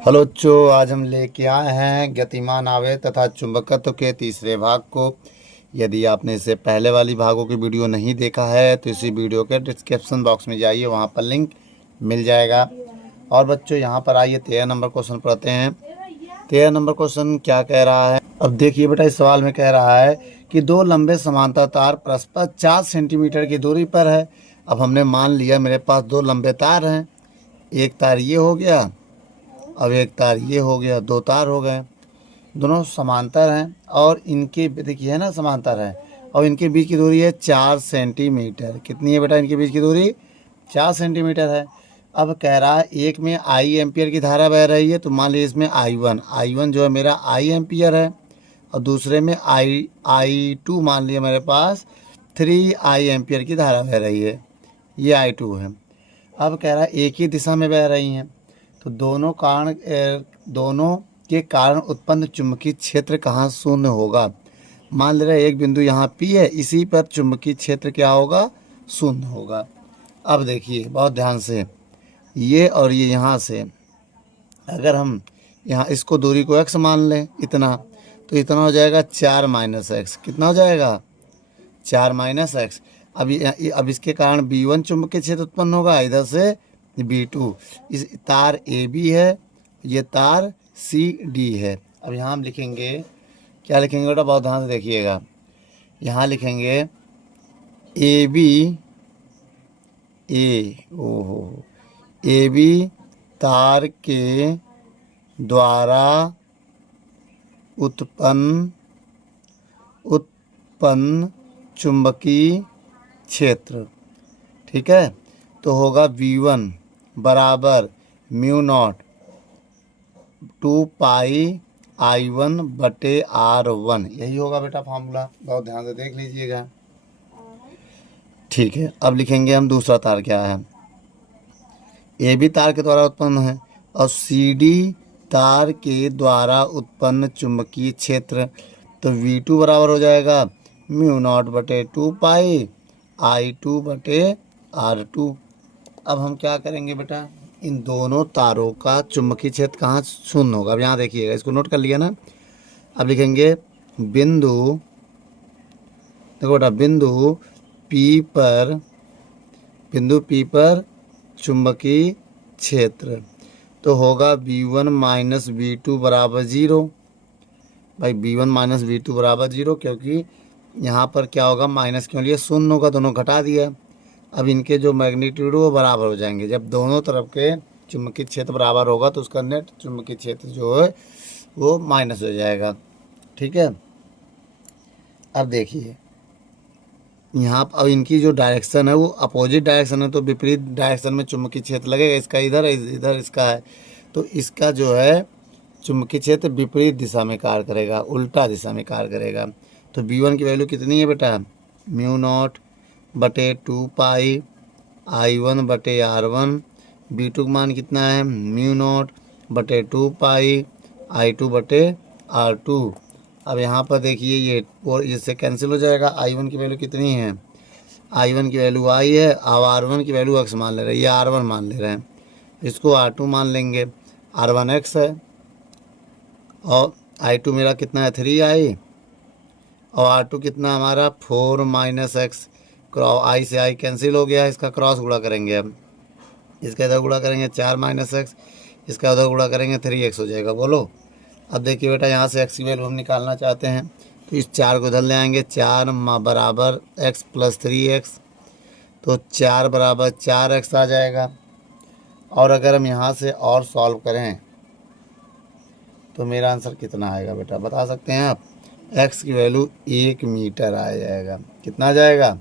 Hello बच्चों, आज हम लेके आए हैं गतिमान आवेश तथा चुंबकत्व के तीसरे भाग को। यदि आपने इससे पहले वाली भागों की वीडियो नहीं देखा है तो इसी वीडियो के डिस्क्रिप्शन बॉक्स में जाइए, वहां पर लिंक मिल जाएगा। और बच्चों यहां पर आइए 13 नंबर क्वेश्चन पढ़ते हैं। 13 नंबर क्वेश्चन क्या कह रहा है, अब देखिए बेटा। इस सवाल में कह रहा है कि दो लंबे समांतर तार परस्पर 4 सेंटीमीटर की दूरी पर है। अब हमने मान लिया मेरे पास दो लंबे तार हैं, एक तार ये हो गया, अब एक तार ये हो गया, दो तार हो गए, दोनों समांतर हैं और इनके देखिए है ना समांतर है, और इनके बीच की दूरी है 4 सेंटीमीटर। कितनी है बेटा इनके बीच की दूरी? 4 सेंटीमीटर है। अब कह रहा है एक में आई एम्पियर की धारा बह रही है, तो मान लीजिए इसमें आई वन जो है मेरा आई एम्पियर है, और दूसरे में आई टू मान लिया मेरे पास 3 आई एम्पियर की धारा बह रही है, ये आई टू है। अब कह रहा है एक ही दिशा में बह रही हैं, तो दोनों के कारण उत्पन्न चुंबकीय क्षेत्र कहाँ शून्य होगा। मान ले रहे एक बिंदु यहाँ पी है, इसी पर चुंबकीय क्षेत्र क्या होगा? शून्य होगा। अब देखिए बहुत ध्यान से, ये और ये यहाँ से अगर हम यहाँ इसको दूरी को x मान लें इतना, तो इतना हो जाएगा 4 माइनस एक्स। कितना हो जाएगा? 4 माइनस एक्स। अब इसके कारण B1 चुंबकीय क्षेत्र उत्पन्न होगा, इधर से B2। इस तार AB है, ये तार CD है। अब यहाँ हम लिखेंगे, क्या लिखेंगे बेटा? बहुत ध्यान से देखिएगा। यहाँ लिखेंगे AB तार के द्वारा उत्पन्न चुंबकीय क्षेत्र, ठीक है। तो होगा V1 बराबर म्यू नॉट 2 पाई I1 बटे R1। यही होगा बेटा फार्मूला, बहुत ध्यान से देख लीजिएगा, ठीक है। अब लिखेंगे हम दूसरा तार क्या है। ए भी तार के द्वारा उत्पन्न है और CD तार के द्वारा उत्पन्न चुंबकीय क्षेत्र, तो V2 बराबर हो जाएगा म्यू नॉट बटे 2 पाई I2 बटे R2। अब हम क्या करेंगे बेटा, इन दोनों तारों का चुंबकीय क्षेत्र कहाँ शून्य होगा। अब यहाँ देखिएगा, इसको नोट कर लिया ना। अब लिखेंगे बिंदु, देखो बेटा, बिंदु P पर चुंबकीय क्षेत्र तो होगा V1 माइनस V2 बराबर 0। भाई V1 माइनस V2 बराबर 0, क्योंकि यहाँ पर क्या होगा, माइनस क्यों लिया? शून्य होगा, दोनों घटा दिया। अब इनके जो मैग्नीट्यूड वो बराबर हो जाएंगे। जब दोनों तरफ के चुंबकीय क्षेत्र बराबर होगा तो उसका नेट चुंबकीय क्षेत्र जो है वो माइनस हो जाएगा, ठीक है। अब देखिए यहाँ अब इनकी जो डायरेक्शन है वो अपोजिट डायरेक्शन है, तो विपरीत डायरेक्शन में चुंबकीय क्षेत्र लगेगा। इसका इधर है, इधर इसका है, तो इसका जो है चुंबकीय क्षेत्र विपरीत दिशा में कार्य करेगा, उल्टा दिशा में कार्य करेगा। तो B1 की वैल्यू कितनी है बेटा? म्यू नॉट बटे 2 पाई I1 बटे R1। B2 का मान कितना है? म्यू नॉट बटे 2 पाई I2 बटे R2। अब यहाँ पर देखिए ये और इससे कैंसिल हो जाएगा। I1 की वैल्यू कितनी है? I1 की वैल्यू I है, अब R1 की वैल्यू x मान ले रहे हैं, ये R1 मान ले रहे हैं, इसको R2 मान लेंगे। R1 x है और I2 मेरा कितना है? 3I, और R2 कितना हमारा? 4 माइनस एक्स। I से I कैंसिल हो गया, इसका क्रॉस गुणा करेंगे। अब इसका इधर गुणा करेंगे 4 माइनस एक्स, इसका उधर गुणा करेंगे 3x हो जाएगा। बोलो। अब देखिए बेटा, यहाँ से x की वैल्यू हम निकालना चाहते हैं, तो इस 4 को इधर ले आएंगे। 4 बराबर x प्लस 3x, तो 4 बराबर 4x आ जाएगा। और अगर हम यहाँ से और सॉल्व करें तो मेरा आंसर कितना आएगा बेटा, बता सकते हैं आप? x की वैल्यू 1 मीटर आ जाएगा। कितना आ जाएगा?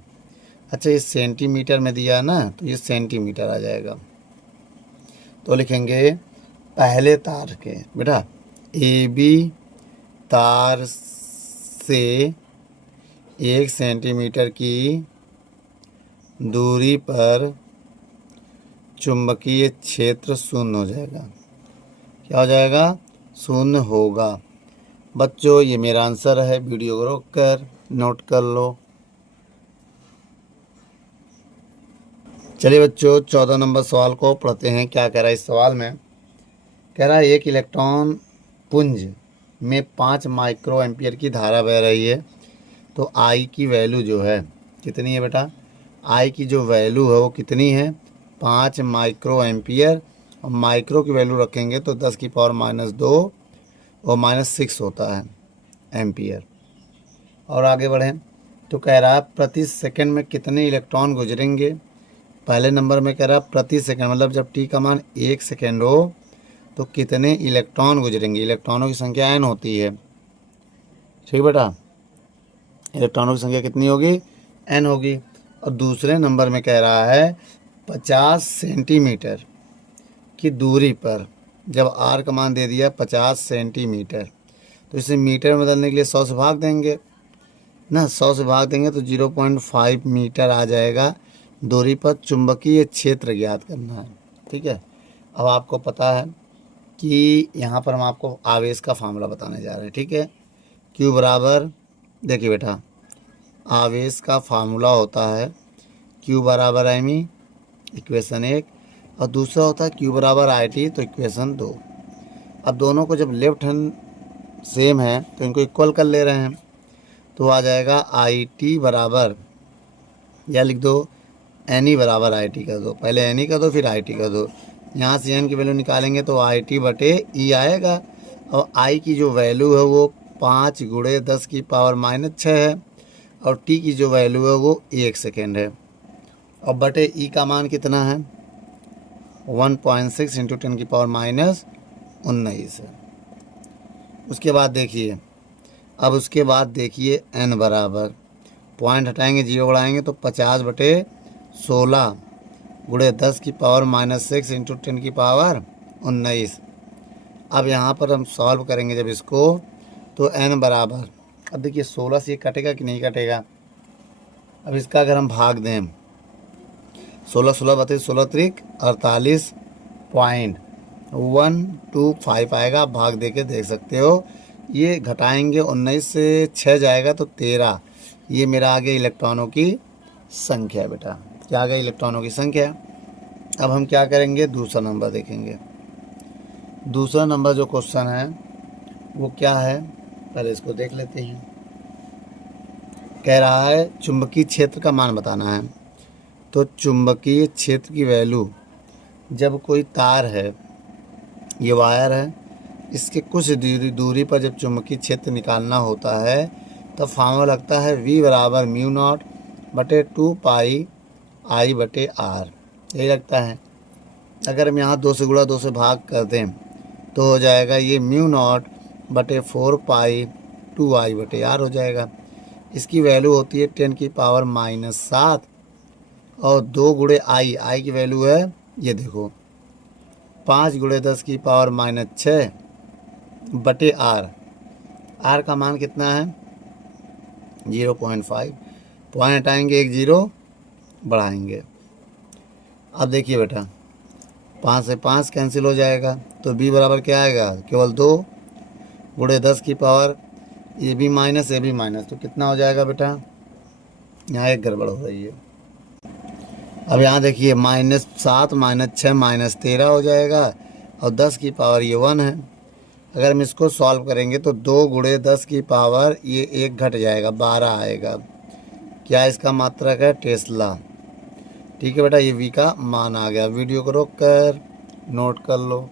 अच्छा, ये सेंटीमीटर में दिया है ना, तो ये सेंटीमीटर आ जाएगा। तो लिखेंगे पहले तार के बेटा AB तार से 1 सेंटीमीटर की दूरी पर चुंबकीय क्षेत्र शून्य हो जाएगा। क्या हो जाएगा? शून्य होगा। बच्चों ये मेरा आंसर है, वीडियो को रोक कर नोट कर लो। चलिए बच्चों 14 नंबर सवाल को पढ़ते हैं। क्या कह रहा है इस सवाल में? कह रहा है एक इलेक्ट्रॉन पुंज में 5 माइक्रो एम्पियर की धारा बह रही है, तो आई की वैल्यू जो है कितनी है बेटा, आई की जो वैल्यू है वो कितनी है, 5 माइक्रो एम्पियर। और माइक्रो की वैल्यू रखेंगे तो 10⁻², और -6 होता है एम्पियर। और आगे बढ़ें तो कह रहा है प्रति सेकंड में कितने इलेक्ट्रॉन गुजरेंगे। पहले नंबर में कह रहा है प्रति सेकंड, मतलब जब टी का मान 1 सेकंड हो तो कितने इलेक्ट्रॉन गुजरेंगे। इलेक्ट्रॉनों की संख्या n होती है, ठीक बेटा, इलेक्ट्रॉनों की संख्या कितनी होगी, n होगी। और दूसरे नंबर में कह रहा है 50 सेंटीमीटर की दूरी पर, जब r का मान दे दिया 50 सेंटीमीटर, तो इसे मीटर में बदलने के लिए 100 से भाग देंगे ना, 100 से भाग देंगे तो 0.5 मीटर आ जाएगा। दूरी पर चुंबकीय क्षेत्र ज्ञात करना है, ठीक है। अब आपको पता है कि यहाँ पर हम आपको आवेश का फार्मूला बताने जा रहे हैं, ठीक है। Q बराबर, देखिए बेटा, आवेश का फार्मूला होता है Q बराबर m, इक्वेशन 1, और दूसरा होता है Q बराबर IT, तो इक्वेशन 2। अब दोनों को जब लेफ्ट हैंड सेम है तो इनको इक्वल कर ले रहे हैं, तो आ जाएगा IT बराबर, या लिख दो NE बराबर IT कर दो, पहले NE कर दो फिर IT कर दो। यहाँ से n की वैल्यू निकालेंगे तो IT/E आएगा। और I की जो वैल्यू है वो 5 × 10⁻⁻6 है, और T की जो वैल्यू है वो 1 सेकेंड है। और बटे E का मान कितना है, 1.6 × 10⁻⁻19 है। उसके बाद देखिए, अब उसके बाद देखिए n बराबर, पॉइंट हटाएंगे 0 बढ़ाएंगे तो 50/16 × 10⁻⁻6 × 10⁻19। अब यहाँ पर हम सॉल्व करेंगे जब इसको, तो n बराबर, अब देखिए 16 से ये कटेगा कि नहीं कटेगा। अब इसका अगर हम भाग दें, 16 त्रिक 48.125 आएगा। आप भाग दे के देख सकते हो। ये घटाएंगे 19 से 6 जाएगा तो 13। ये मेरा आगे इलेक्ट्रॉनों की संख्या है बेटा, क्या आ गया, इलेक्ट्रॉनों की संख्या। अब हम क्या करेंगे, दूसरा नंबर देखेंगे। दूसरा नंबर जो क्वेश्चन है वो क्या है, पहले इसको देख लेते हैं। कह रहा है चुंबकीय क्षेत्र का मान बताना है। तो चुंबकीय क्षेत्र की वैल्यू, जब कोई तार है, ये वायर है, इसके कुछ दूरी पर जब चुंबकीय क्षेत्र निकालना होता है तब फार्मूला लगता है V बराबर μ0/2πI/r, यही लगता है। अगर हम यहाँ 2 से गुणा 2 से भाग कर दें तो हो जाएगा ये μ0/4π2I/r हो जाएगा। इसकी वैल्यू होती है 10⁻⁻7, और 2 × I की वैल्यू है, ये देखो 5 × 10⁻⁻6/r। r का मान कितना है, 0.5, पॉइंट हटाएंगे 1 0 बढ़ाएंगे। अब देखिए बेटा, 5 से 5 कैंसिल हो जाएगा, तो b बराबर क्या आएगा, केवल 2 × 10⁻, ये भी माइनस ये भी माइनस, तो कितना हो जाएगा बेटा, यहाँ एक गड़बड़ हो रही है। अब यहाँ देखिए -7 -6 -13 हो जाएगा, और 10 की पावर ये 1 है। अगर हम इसको सॉल्व करेंगे तो 2 × 10 की पावर ये 1 घट जाएगा, 12 आएगा। क्या इसका मात्रक है, टेस्ला। ठीक है बेटा, ये v का मान आ गया। वीडियो को रोक कर नोट कर लो।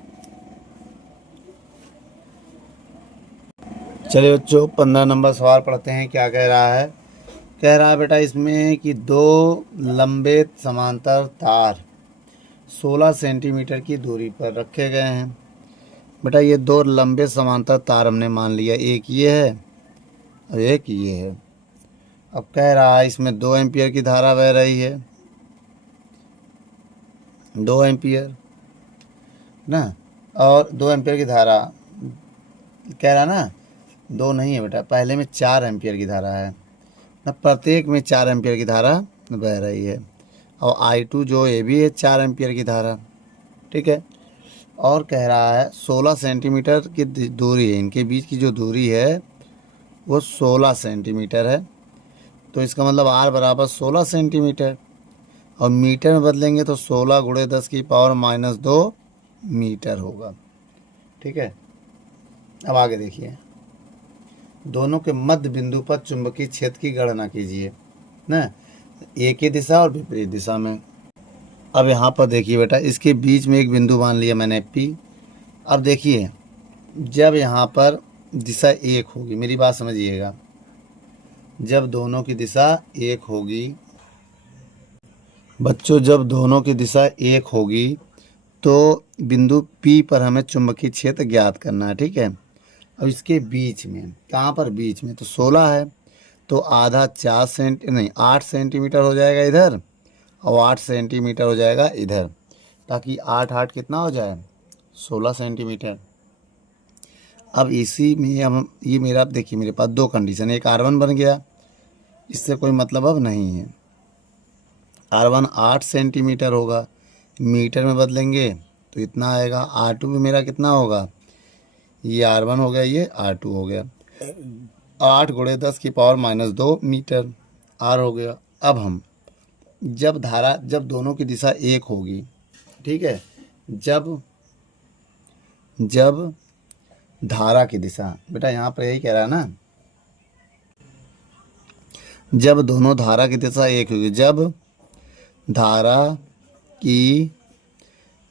चलिए बच्चों, 15 नंबर सवाल पढ़ते हैं। क्या कह रहा है, कह रहा है बेटा इसमें कि 2 लंबे समांतर तार 16 सेंटीमीटर की दूरी पर रखे गए हैं। बेटा ये 2 लंबे समांतर तार हमने मान लिया, एक ये है और एक ये है। अब कह रहा है इसमें 2 एम्पियर की धारा बह रही है, 2 एम्पियर ना, और 2 एम्पियर की धारा कह रहा ना, 2 नहीं है बेटा, पहले में 4 एम्पियर की धारा है ना, प्रत्येक में 4 एम्पियर की धारा बह रही है। और I2 जो ये भी है 4 एम्पियर की धारा, ठीक है। और कह रहा है 16 सेंटीमीटर की दूरी है, इनके बीच की जो दूरी है वो 16 सेंटीमीटर है। तो इसका मतलब R बराबर 16 सेंटीमीटर, और मीटर में बदलेंगे तो 16 × 10⁻⁻2 मीटर होगा। ठीक है। अब आगे देखिए, दोनों के मध्य बिंदु पर चुंबकीय क्षेत्र की गणना कीजिए ना, एक ही दिशा और विपरीत दिशा में। अब यहाँ पर देखिए बेटा, इसके बीच में एक बिंदु मान लिया मैंने P। अब देखिए, जब यहाँ पर दिशा एक होगी, मेरी बात समझिएगा, जब दोनों की दिशा एक होगी बच्चों, जब दोनों की दिशा एक होगी तो बिंदु P पर हमें चुंबकीय क्षेत्र ज्ञात करना है, ठीक है। अब इसके बीच में, कहाँ पर बीच में, तो 16 है, तो आधा 8 सेंटीमीटर हो जाएगा इधर और 8 सेंटीमीटर हो जाएगा इधर, ताकि 8 8 कितना हो जाए, 16 सेंटीमीटर। अब इसी में हम, ये मेरा देखिए, मेरे पास दो कंडीशन, एक R1 बन गया, इससे कोई मतलब अब नहीं है। R1 8 सेंटीमीटर होगा, मीटर में बदलेंगे तो इतना आएगा। R2 भी मेरा कितना होगा, ये R1 हो गया, ये R2 हो गया, 8 गुणे 10 की पावर -2 मीटर R हो गया। अब हम जब दोनों की दिशा एक होगी, ठीक है, जब धारा की दिशा, बेटा यहाँ पर यही कह रहा है ना, जब दोनों धारा की दिशा एक होगी, जब धारा की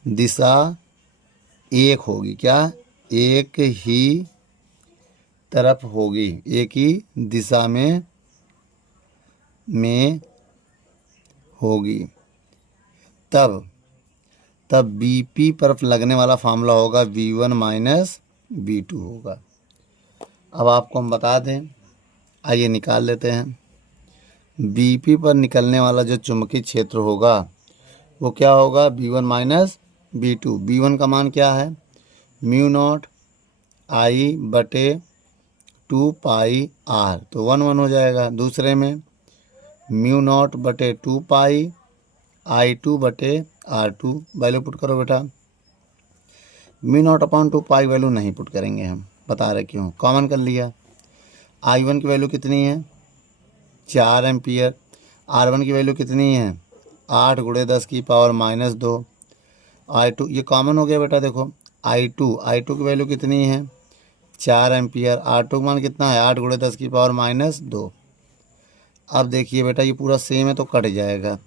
दिशा एक होगी, क्या, एक ही तरफ होगी, एक ही दिशा में होगी, तब BP पर लगने वाला फार्मूला होगा V1 माइनस V2 होगा। अब आपको हम बता दें, आइए निकाल लेते हैं। BP पर निकलने वाला जो चुंबकीय क्षेत्र होगा वो क्या होगा, V1 माइनस V2। V1 का मान क्या है, म्यू नॉट I/2 पाई R, तो 1 1 हो जाएगा। दूसरे में म्यू नॉट बटे 2 पाई I2/R2, वैल्यू पुट करो बेटा। Mu naught upon 2 pi value नहीं पुट करेंगे हम, बता रहे क्यों, कॉमन कर लिया। I1 की वैल्यू कितनी है, 4 एम्पियर। R1 की वैल्यू कितनी है, 8 गुणे 10 की पावर -2। I2 ये कॉमन हो गया बेटा, देखो I2 की वैल्यू कितनी है, 4 एम्पियर। R2 का मान कितना है, 8 गुणे 10 की पावर -2। अब देखिए बेटा, ये पूरा सेम है तो कट जाएगा,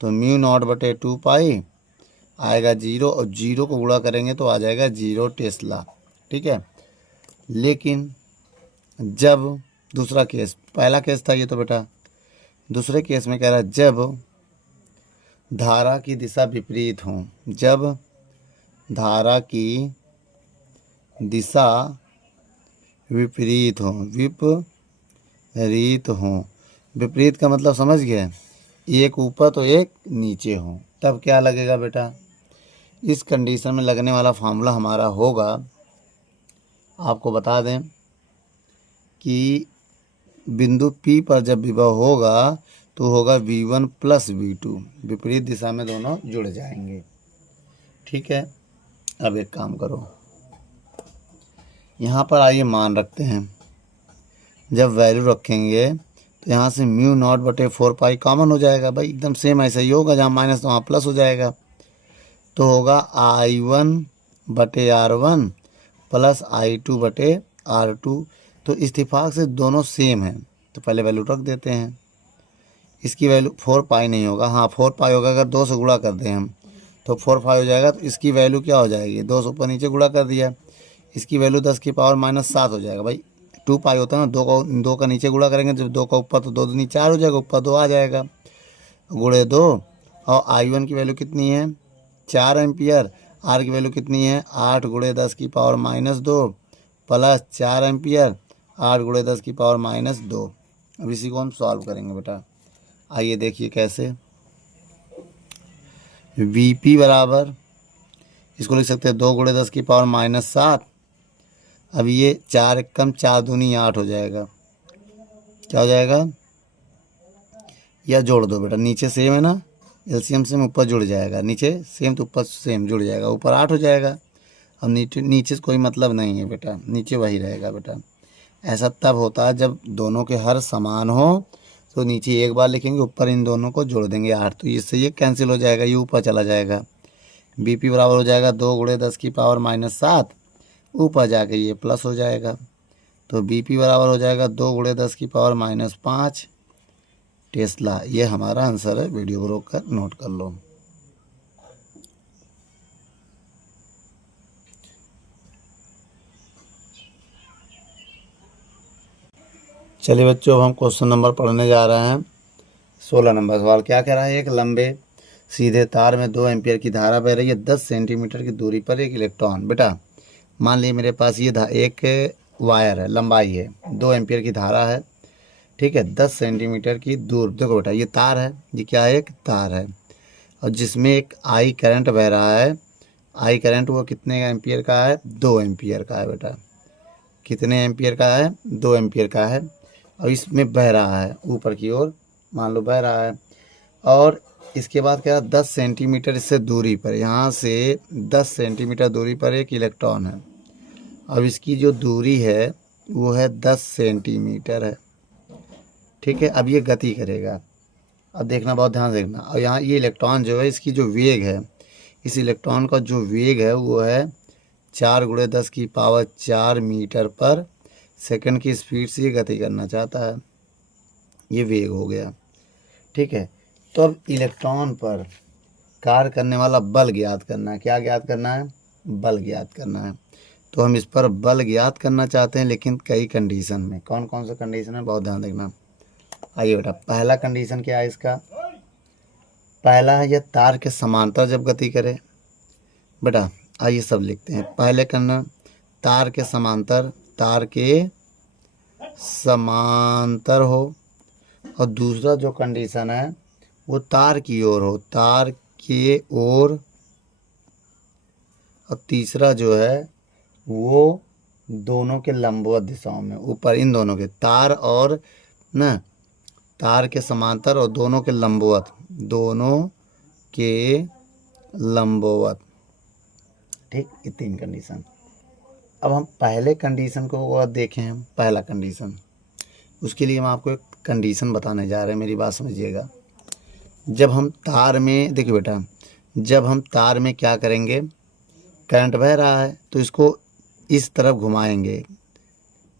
तो म्यू नॉट बटे 2 पाई आएगा 0, और 0 को गुणा करेंगे तो आ जाएगा 0 टेस्ला, ठीक है। लेकिन जब दूसरा केस, पहला केस था ये तो बेटा, दूसरे केस में कह रहा है जब धारा की दिशा विपरीत हो, जब धारा की दिशा विपरीत हो, विपरीत का मतलब समझ गए, एक ऊपर तो एक नीचे हो, तब क्या लगेगा बेटा, इस कंडीशन में लगने वाला फार्मूला हमारा होगा, आपको बता दें कि बिंदु P पर जब विभव होगा तो होगा V1 प्लस V2, विपरीत दिशा में दोनों जुड़ जाएंगे, ठीक है। अब एक काम करो, यहाँ पर आइए मान रखते हैं, जब वैल्यू रखेंगे तो यहाँ से म्यू नॉट बटे 4 पाई कॉमन हो जाएगा भाई, एकदम सेम ऐसा ही होगा, जहाँ माइनस तो वहाँ प्लस हो जाएगा, तो होगा I1/R1 प्लस I2/R2। तो इत्तेफाक से दोनों सेम हैं, तो पहले वैल्यू रख देते हैं। इसकी वैल्यू 4 पाई नहीं होगा, हाँ 4 पाई होगा, अगर 2 से गुणा कर दें हम तो 4 पाई हो जाएगा, तो इसकी वैल्यू क्या हो जाएगी, 2 से ऊपर नीचे गुणा कर दिया, इसकी वैल्यू 10 की पावर -7 हो जाएगा भाई। 2 पाई होता है ना, 2 का नीचे गुणा करेंगे, जब 2 का ऊपर तो 2 दूनी 4 हो जाएगा, ऊपर 2 आ जाएगा, गुणे 2। और I1 की वैल्यू कितनी है, 4 एम्पियर। R की वैल्यू कितनी है, 8 गुणे 10 की पावर -2 प्लस 4 एम्पियर, 8 गुणे 10 की पावर -2। अब इसी को हम सॉल्व करेंगे बेटा, आइए देखिए कैसे। VP बराबर, इसको लिख सकते हैं 2 गुणे 10 की पावर -7। अब ये 4 एकम 4 दूनी 8 हो जाएगा, क्या हो जाएगा, या जोड़ दो बेटा, नीचे सेम है ना, एलसीएम से ऊपर जुड़ जाएगा, नीचे सेम तो ऊपर सेम जुड़ जाएगा, ऊपर 8 हो जाएगा। अब नीचे से कोई मतलब नहीं है बेटा, नीचे वही रहेगा बेटा। ऐसा तब होता है जब दोनों के हर समान हो, तो नीचे एक बार लिखेंगे, ऊपर इन दोनों को जोड़ देंगे 8, तो इससे ये कैंसिल हो जाएगा, ये ऊपर चला जाएगा। BP बराबर हो जाएगा 2 गुणे 10 की पावर -7 ऊपर जाके ये प्लस हो जाएगा। तो BP बराबर हो जाएगा 2 × 10⁻⁵ टेस्ला। ये हमारा आंसर है। वीडियो को रोक कर नोट कर लो। चलिए बच्चों, अब हम क्वेश्चन नंबर पढ़ने जा रहे हैं। 16 नंबर सवाल क्या कह रहा है। एक लंबे सीधे तार में 2 एम्पियर की धारा बह रही है। 10 सेंटीमीटर की दूरी पर एक इलेक्ट्रॉन। बेटा मान लीजिए मेरे पास ये एक वायर है, लंबाई है, 2 एम्पियर की धारा है, ठीक है, 10 सेंटीमीटर की दूर। देखो बेटा ये तार है, ये क्या है, एक तार है, और जिसमें एक आई करंट बह रहा है। आई करंट वो कितने एम्पियर का है, 2 एम्पियर का है। बेटा कितने एम्पियर का है, 2 एम्पियर का है, और इसमें बह रहा है ऊपर की ओर, मान लो बह रहा है। और इसके बाद क्या, 10 सेंटीमीटर इससे दूरी पर, यहाँ से 10 सेंटीमीटर दूरी पर एक इलेक्ट्रॉन है। अब इसकी जो दूरी है वो है 10 सेंटीमीटर है, ठीक है। अब ये गति करेगा। अब देखना, बहुत ध्यान से देखना। और यहाँ ये इलेक्ट्रॉन जो है, इसकी जो वेग है, इस इलेक्ट्रॉन का जो वेग है वो है 4 × 10⁴ मीटर पर सेकंड की स्पीड से ये गति करना चाहता है। ये वेग हो गया, ठीक है। तो अब इलेक्ट्रॉन पर कार्य करने वाला बल ज्ञात करना है। क्या ज्ञात करना है, बल ज्ञात करना है। तो हम इस पर बल ज्ञात करना चाहते हैं, लेकिन कई कंडीशन में। कौन कौन से कंडीशन है, बहुत ध्यान देखना। आइए बेटा, पहला कंडीशन क्या है इसका, पहला है यह तार के समांतर जब गति करे। बेटा आइए सब लिखते हैं। पहले करना तार के समांतर, तार के समांतर हो। और दूसरा जो कंडीशन है वो तार की ओर हो, तार के ओर। और तीसरा जो है वो दोनों के लंबवत दिशाओं में, ऊपर इन दोनों के, तार और न तार के समांतर और दोनों के लंबवत, दोनों के लंबवत, ठीक। ये 3 कंडीशन। अब हम पहले कंडीशन को देखें। हम पहला कंडीशन, उसके लिए हम आपको एक कंडीशन बताने जा रहे हैं, मेरी बात समझिएगा। जब हम तार में, देखिए बेटा, जब हम तार में क्या करेंगे, करंट बह रहा है तो इसको इस तरफ घुमाएंगे।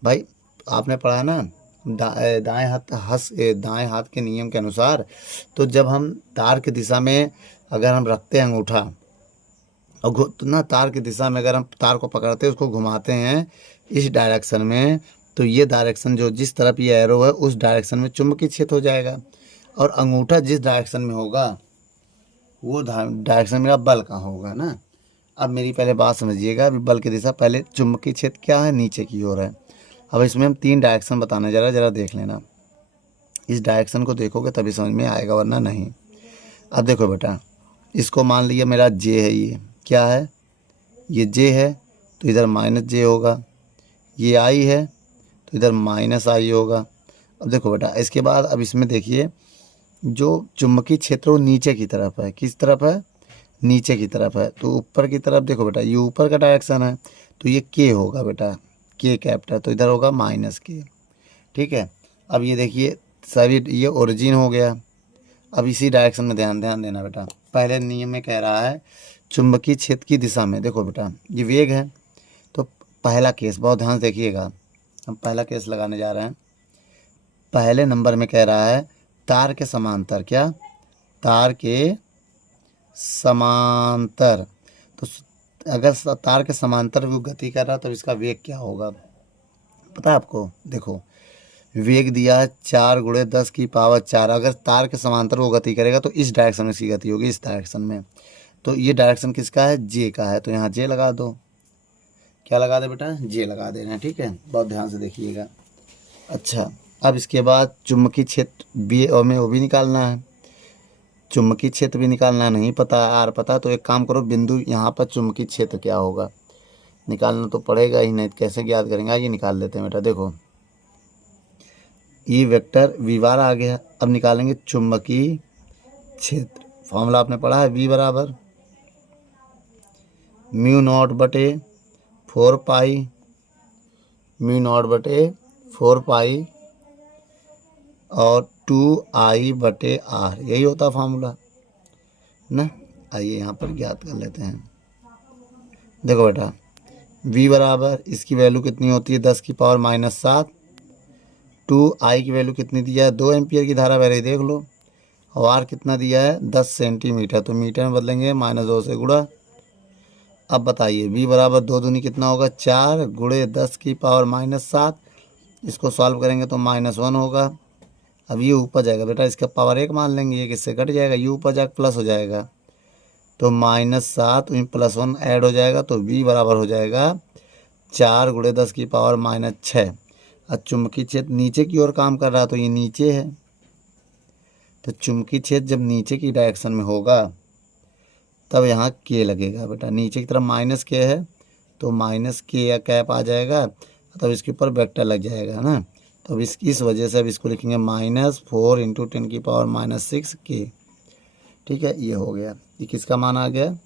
भाई आपने पढ़ा ना दाएं हाथ के नियम के अनुसार। तो जब हम तार की दिशा में अगर हम रखते हैं अंगूठा, और तो ना तार की दिशा में अगर हम तार को पकड़ते हैं, उसको घुमाते हैं इस डायरेक्शन में, तो ये डायरेक्शन जो जिस तरफ ये एरो है उस डायरेक्शन में चुंबकीय क्षेत्र हो जाएगा। और अंगूठा जिस डायरेक्शन में होगा वो डायरेक्शन मेरा बल का होगा ना। अब मेरी पहले बात समझिएगा। अभी बल की दिशा, पहले चुंबकीय क्षेत्र क्या है, नीचे की ओर है। अब इसमें हम 3 डायरेक्शन बताने जा रहे हैं, ज़रा देख लेना। इस डायरेक्शन को देखोगे तभी समझ में आएगा, वरना नहीं। अब देखो बेटा, इसको मान लिया मेरा जे है, ये क्या है, ये जे है, तो इधर -j होगा। ये आई है तो इधर -i होगा। अब देखो बेटा, इसके बाद अब इसमें देखिए, जो चुंबकीय क्षेत्र वो नीचे की तरफ है। किस तरफ है, नीचे की तरफ है। तो ऊपर की तरफ देखो बेटा, ये ऊपर का डायरेक्शन है, तो ये k होगा बेटा, k कैपिटल, तो इधर होगा -k, ठीक है। अब ये देखिए सभी, ये ओरिजिन हो गया। अब इसी डायरेक्शन में ध्यान देना बेटा। पहले नियम में कह रहा है चुंबकीय क्षेत्र की दिशा में, देखो बेटा ये वेग है। तो पहला केस बहुत ध्यान से देखिएगा, हम पहला केस लगाने जा रहे हैं। पहले नंबर में कह रहा है तार के समांतर, क्या, तार के समांतर। तो अगर तार के समांतर वो गति कर रहा तो इसका वेग क्या होगा पता है आपको। देखो वेग दिया है 4 × 10⁴। अगर तार के समांतर वो गति करेगा तो इस डायरेक्शन में इसकी गति होगी, इस डायरेक्शन में। तो ये डायरेक्शन किसका है, जे का है, तो यहाँ जे लगा दो। क्या लगा दे बेटा, जे लगा देना है, ठीक है। बहुत ध्यान से देखिएगा। अच्छा, अब इसके बाद चुंबकीय क्षेत्र बी और में वो भी निकालना है, चुंबकीय क्षेत्र भी निकालना है। नहीं पता आर पता, तो एक काम करो, बिंदु यहाँ पर चुंबकीय क्षेत्र क्या होगा निकालना तो पड़ेगा ही, नहीं कैसे ज्ञात करेंगे। ये निकाल लेते हैं बेटा। देखो ये वेक्टर वी बार आ गया। अब निकालेंगे चुंबकीय क्षेत्र। फॉर्मूला आपने पढ़ा है, V बराबर μ0/4π, μ0/4π और 2I/r, यही होता फार्मूला ना। आइए यहाँ पर ज्ञात कर लेते हैं। देखो बेटा, v बराबर इसकी वैल्यू कितनी होती है 10 की पावर -7। 2i की वैल्यू कितनी दिया है 2 एम्पियर की धारा वैल्यू देख लो। और आर कितना दिया है 10 सेंटीमीटर, तो मीटर में बदलेंगे -2 से गुणा। अब बताइए v बराबर 2 दूनी कितना होगा 4 गुणे 10 की पावर -7। इसको सॉल्व करेंगे तो -1 होगा। अब ये ऊपर जाएगा बेटा, इसका पावर 1 मान लेंगे, ये किससे कट जाएगा, ये ऊपर जाकर प्लस हो जाएगा, तो -7 में +1 ऐड हो जाएगा, तो v बराबर हो जाएगा 4 गुणे 10 की पावर -6। अब चुंबकीय क्षेत्र नीचे की ओर काम कर रहा है, तो ये नीचे है, तो चुंबकीय क्षेत्र जब नीचे की डायरेक्शन में होगा तब यहाँ k लगेगा बेटा। नीचे की तरफ -k है तो -k या कैप आ जाएगा, तब इसके ऊपर वेक्टर लग जाएगा ना। तो अब इस वजह से अब इसको लिखेंगे -4 × 10 की पावर -6 k। ठीक है, ये हो गया। ये किसका मान आ गया,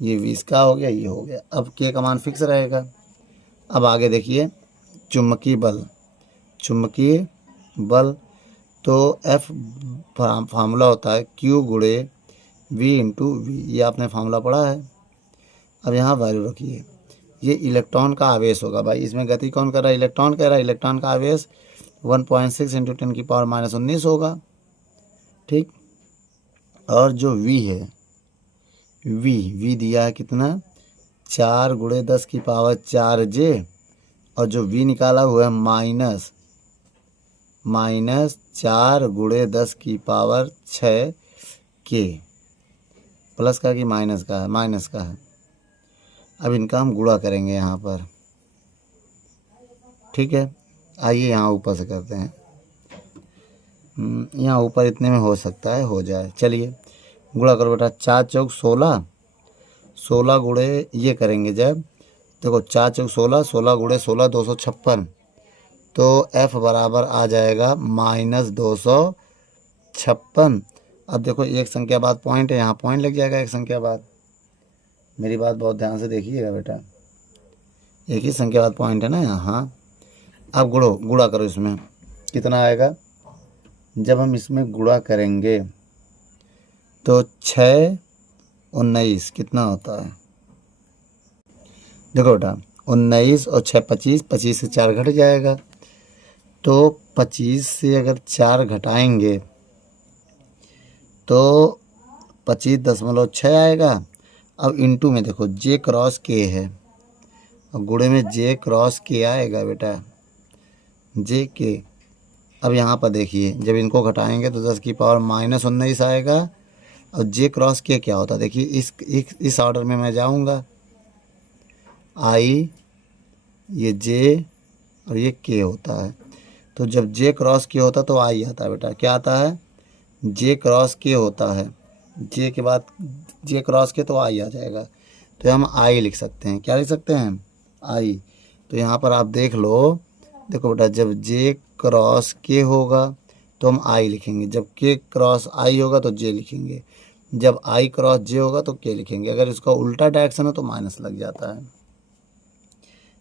ये 20 का हो गया, ये हो गया। अब k का मान फिक्स रहेगा। अब आगे देखिए चुंबकीय बल। चुंबकीय बल तो F फार्मूला होता है Q गुणे V × V, ये आपने फार्मूला पढ़ा है। अब यहाँ वैल्यू रखिए, ये इलेक्ट्रॉन का आवेश होगा भाई, इसमें गति कौन कर रहा है, इलेक्ट्रॉन कह रहा है। इलेक्ट्रॉन का आवेश 1.6 × 10 की पावर -19 होगा। ठीक, और जो V है, V दिया है कितना 4 गुणे 10 की पावर 4j, और जो V निकाला हुआ है -4 गुणे 10 की पावर 6k, प्लस का कि माइनस का है, माइनस का है। अब इनका हम गुणा करेंगे यहाँ पर। ठीक है, आइए यहाँ ऊपर से करते हैं। यहाँ ऊपर इतने में हो सकता है, हो जाए। चलिए गुणा करो बेटा, 4 चौक 16, 16 गुणे ये करेंगे जब, देखो 4 चौक 16, 16 गुणे 16 256, तो F बराबर आ जाएगा -256। अब देखो एक संख्या बाद पॉइंट है, यहाँ पॉइंट लग जाएगा एक संख्या बाद। मेरी बात बहुत ध्यान से देखिएगा बेटा, एक ही संख्या बाद पॉइंट है ना यहाँ। हाँ, अब गुणा करो, इसमें कितना आएगा, जब हम इसमें गुणा करेंगे तो 6 19 कितना होता है, देखो बेटा 19 और 6 25, 25 से 4 घट जाएगा, तो 25 से अगर 4 घटाएंगे तो 25.6 आएगा। अब इंटू में देखो J क्रॉस K है, और गुणे में J क्रॉस K आएगा बेटा, J K। अब यहाँ पर देखिए जब इनको घटाएंगे तो 10 की पावर -19 आएगा। और J क्रॉस K क्या होता है, देखिए इस ऑर्डर में मैं जाऊँगा, I, ये J और ये K होता है। तो जब J क्रॉस K होता है तो I आता है बेटा, क्या आता है, J क्रॉस K होता है, J के बाद J क्रॉस K तो I आ जाएगा। तो हम I लिख सकते हैं, क्या लिख सकते हैं, I। तो यहाँ पर आप देख लो, देखो बेटा जब J क्रॉस K होगा तो हम I लिखेंगे, जब K क्रॉस I होगा तो J लिखेंगे, जब I क्रॉस J होगा तो K लिखेंगे। अगर इसका उल्टा डायरेक्शन हो तो माइनस लग जाता है।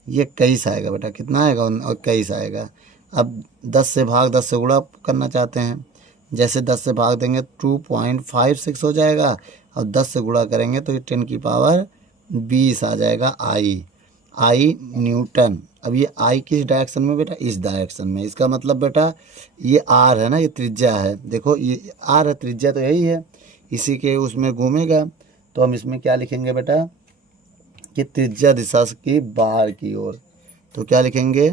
ये 21 आएगा बेटा, कितना आएगा, 21 आएगा। अब 10 से भाग 10 से गुणा करना चाहते हैं, जैसे 10 से भाग देंगे 2.56 हो जाएगा, और 10 से गुणा करेंगे तो ये 10 की पावर 20 आ जाएगा। I Newton. अब ये I किस डायरेक्शन में बेटा, इस डायरेक्शन में। इसका मतलब बेटा ये R है ना, ये त्रिज्या है, देखो ये R है, त्रिज्या तो यही है, इसी के उसमें घूमेगा। तो हम इसमें क्या लिखेंगे बेटा कि त्रिज्या दिशा की बाहर की ओर, तो क्या लिखेंगे,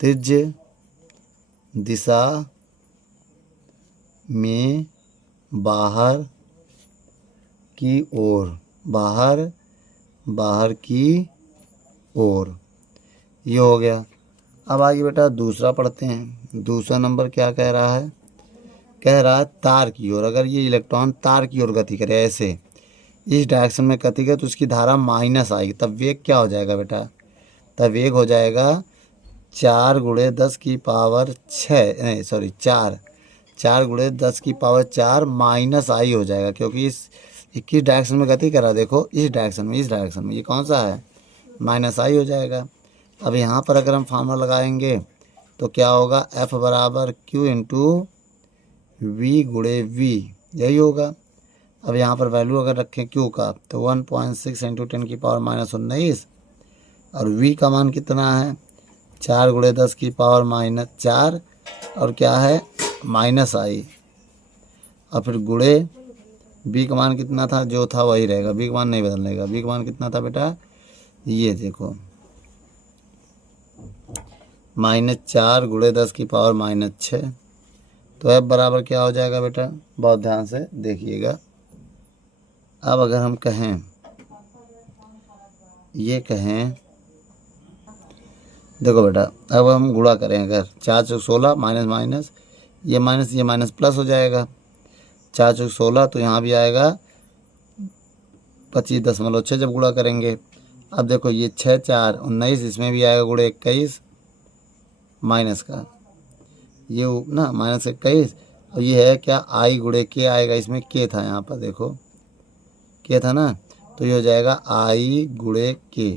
त्रिज्या दिशा में बाहर की ओर, बाहर की ओर, ये हो गया। अब आइए बेटा दूसरा पढ़ते हैं। दूसरा नंबर क्या कह रहा है, कह रहा है तार की ओर। अगर ये इलेक्ट्रॉन तार की ओर गति करे, ऐसे इस डायरेक्शन में गति करे, तो उसकी धारा माइनस आएगी, तब वेग क्या हो जाएगा बेटा, तब वेग हो जाएगा 4 गुणे 10 की पावर 6, सॉरी 4 गुणे 10 की पावर 4 -I हो जाएगा, क्योंकि इस 21 डायरेक्शन में गति कर रहा है, देखो इस डायरेक्शन में, ये कौन सा है, -I हो जाएगा। अब यहाँ पर अगर हम फार्मूला लगाएंगे तो क्या होगा, F बराबर Q × V गुणे V, यही होगा। अब यहाँ पर वैल्यू अगर रखें Q का तो 1.6 × 10 की पावर -19 और v का मान कितना है 4 गुणे 10 की पावर -4 और क्या है -i और फिर गुणे b का मान कितना था जो था वही रहेगा, b का मान नहीं बदलने b का मान कितना था बेटा ये देखो -4 गुणे 10 की पावर -6। तो f बराबर क्या हो जाएगा बेटा, बहुत ध्यान से देखिएगा। अब अगर हम कहें ये कहें देखो बेटा, अब हम गुणा करें अगर 4 चौक 16 माइनस माइनस ये माइनस प्लस हो जाएगा 4 चौक 16 तो यहाँ भी आएगा 25.6 जब गुणा करेंगे। अब देखो ये 6 4 19 इसमें भी आएगा गुणे 21 माइनस का ये ना -21 और ये है क्या आई गुणे के आएगा, इसमें के था यहाँ पर देखो के था ना, तो ये हो जाएगा आई गुणे के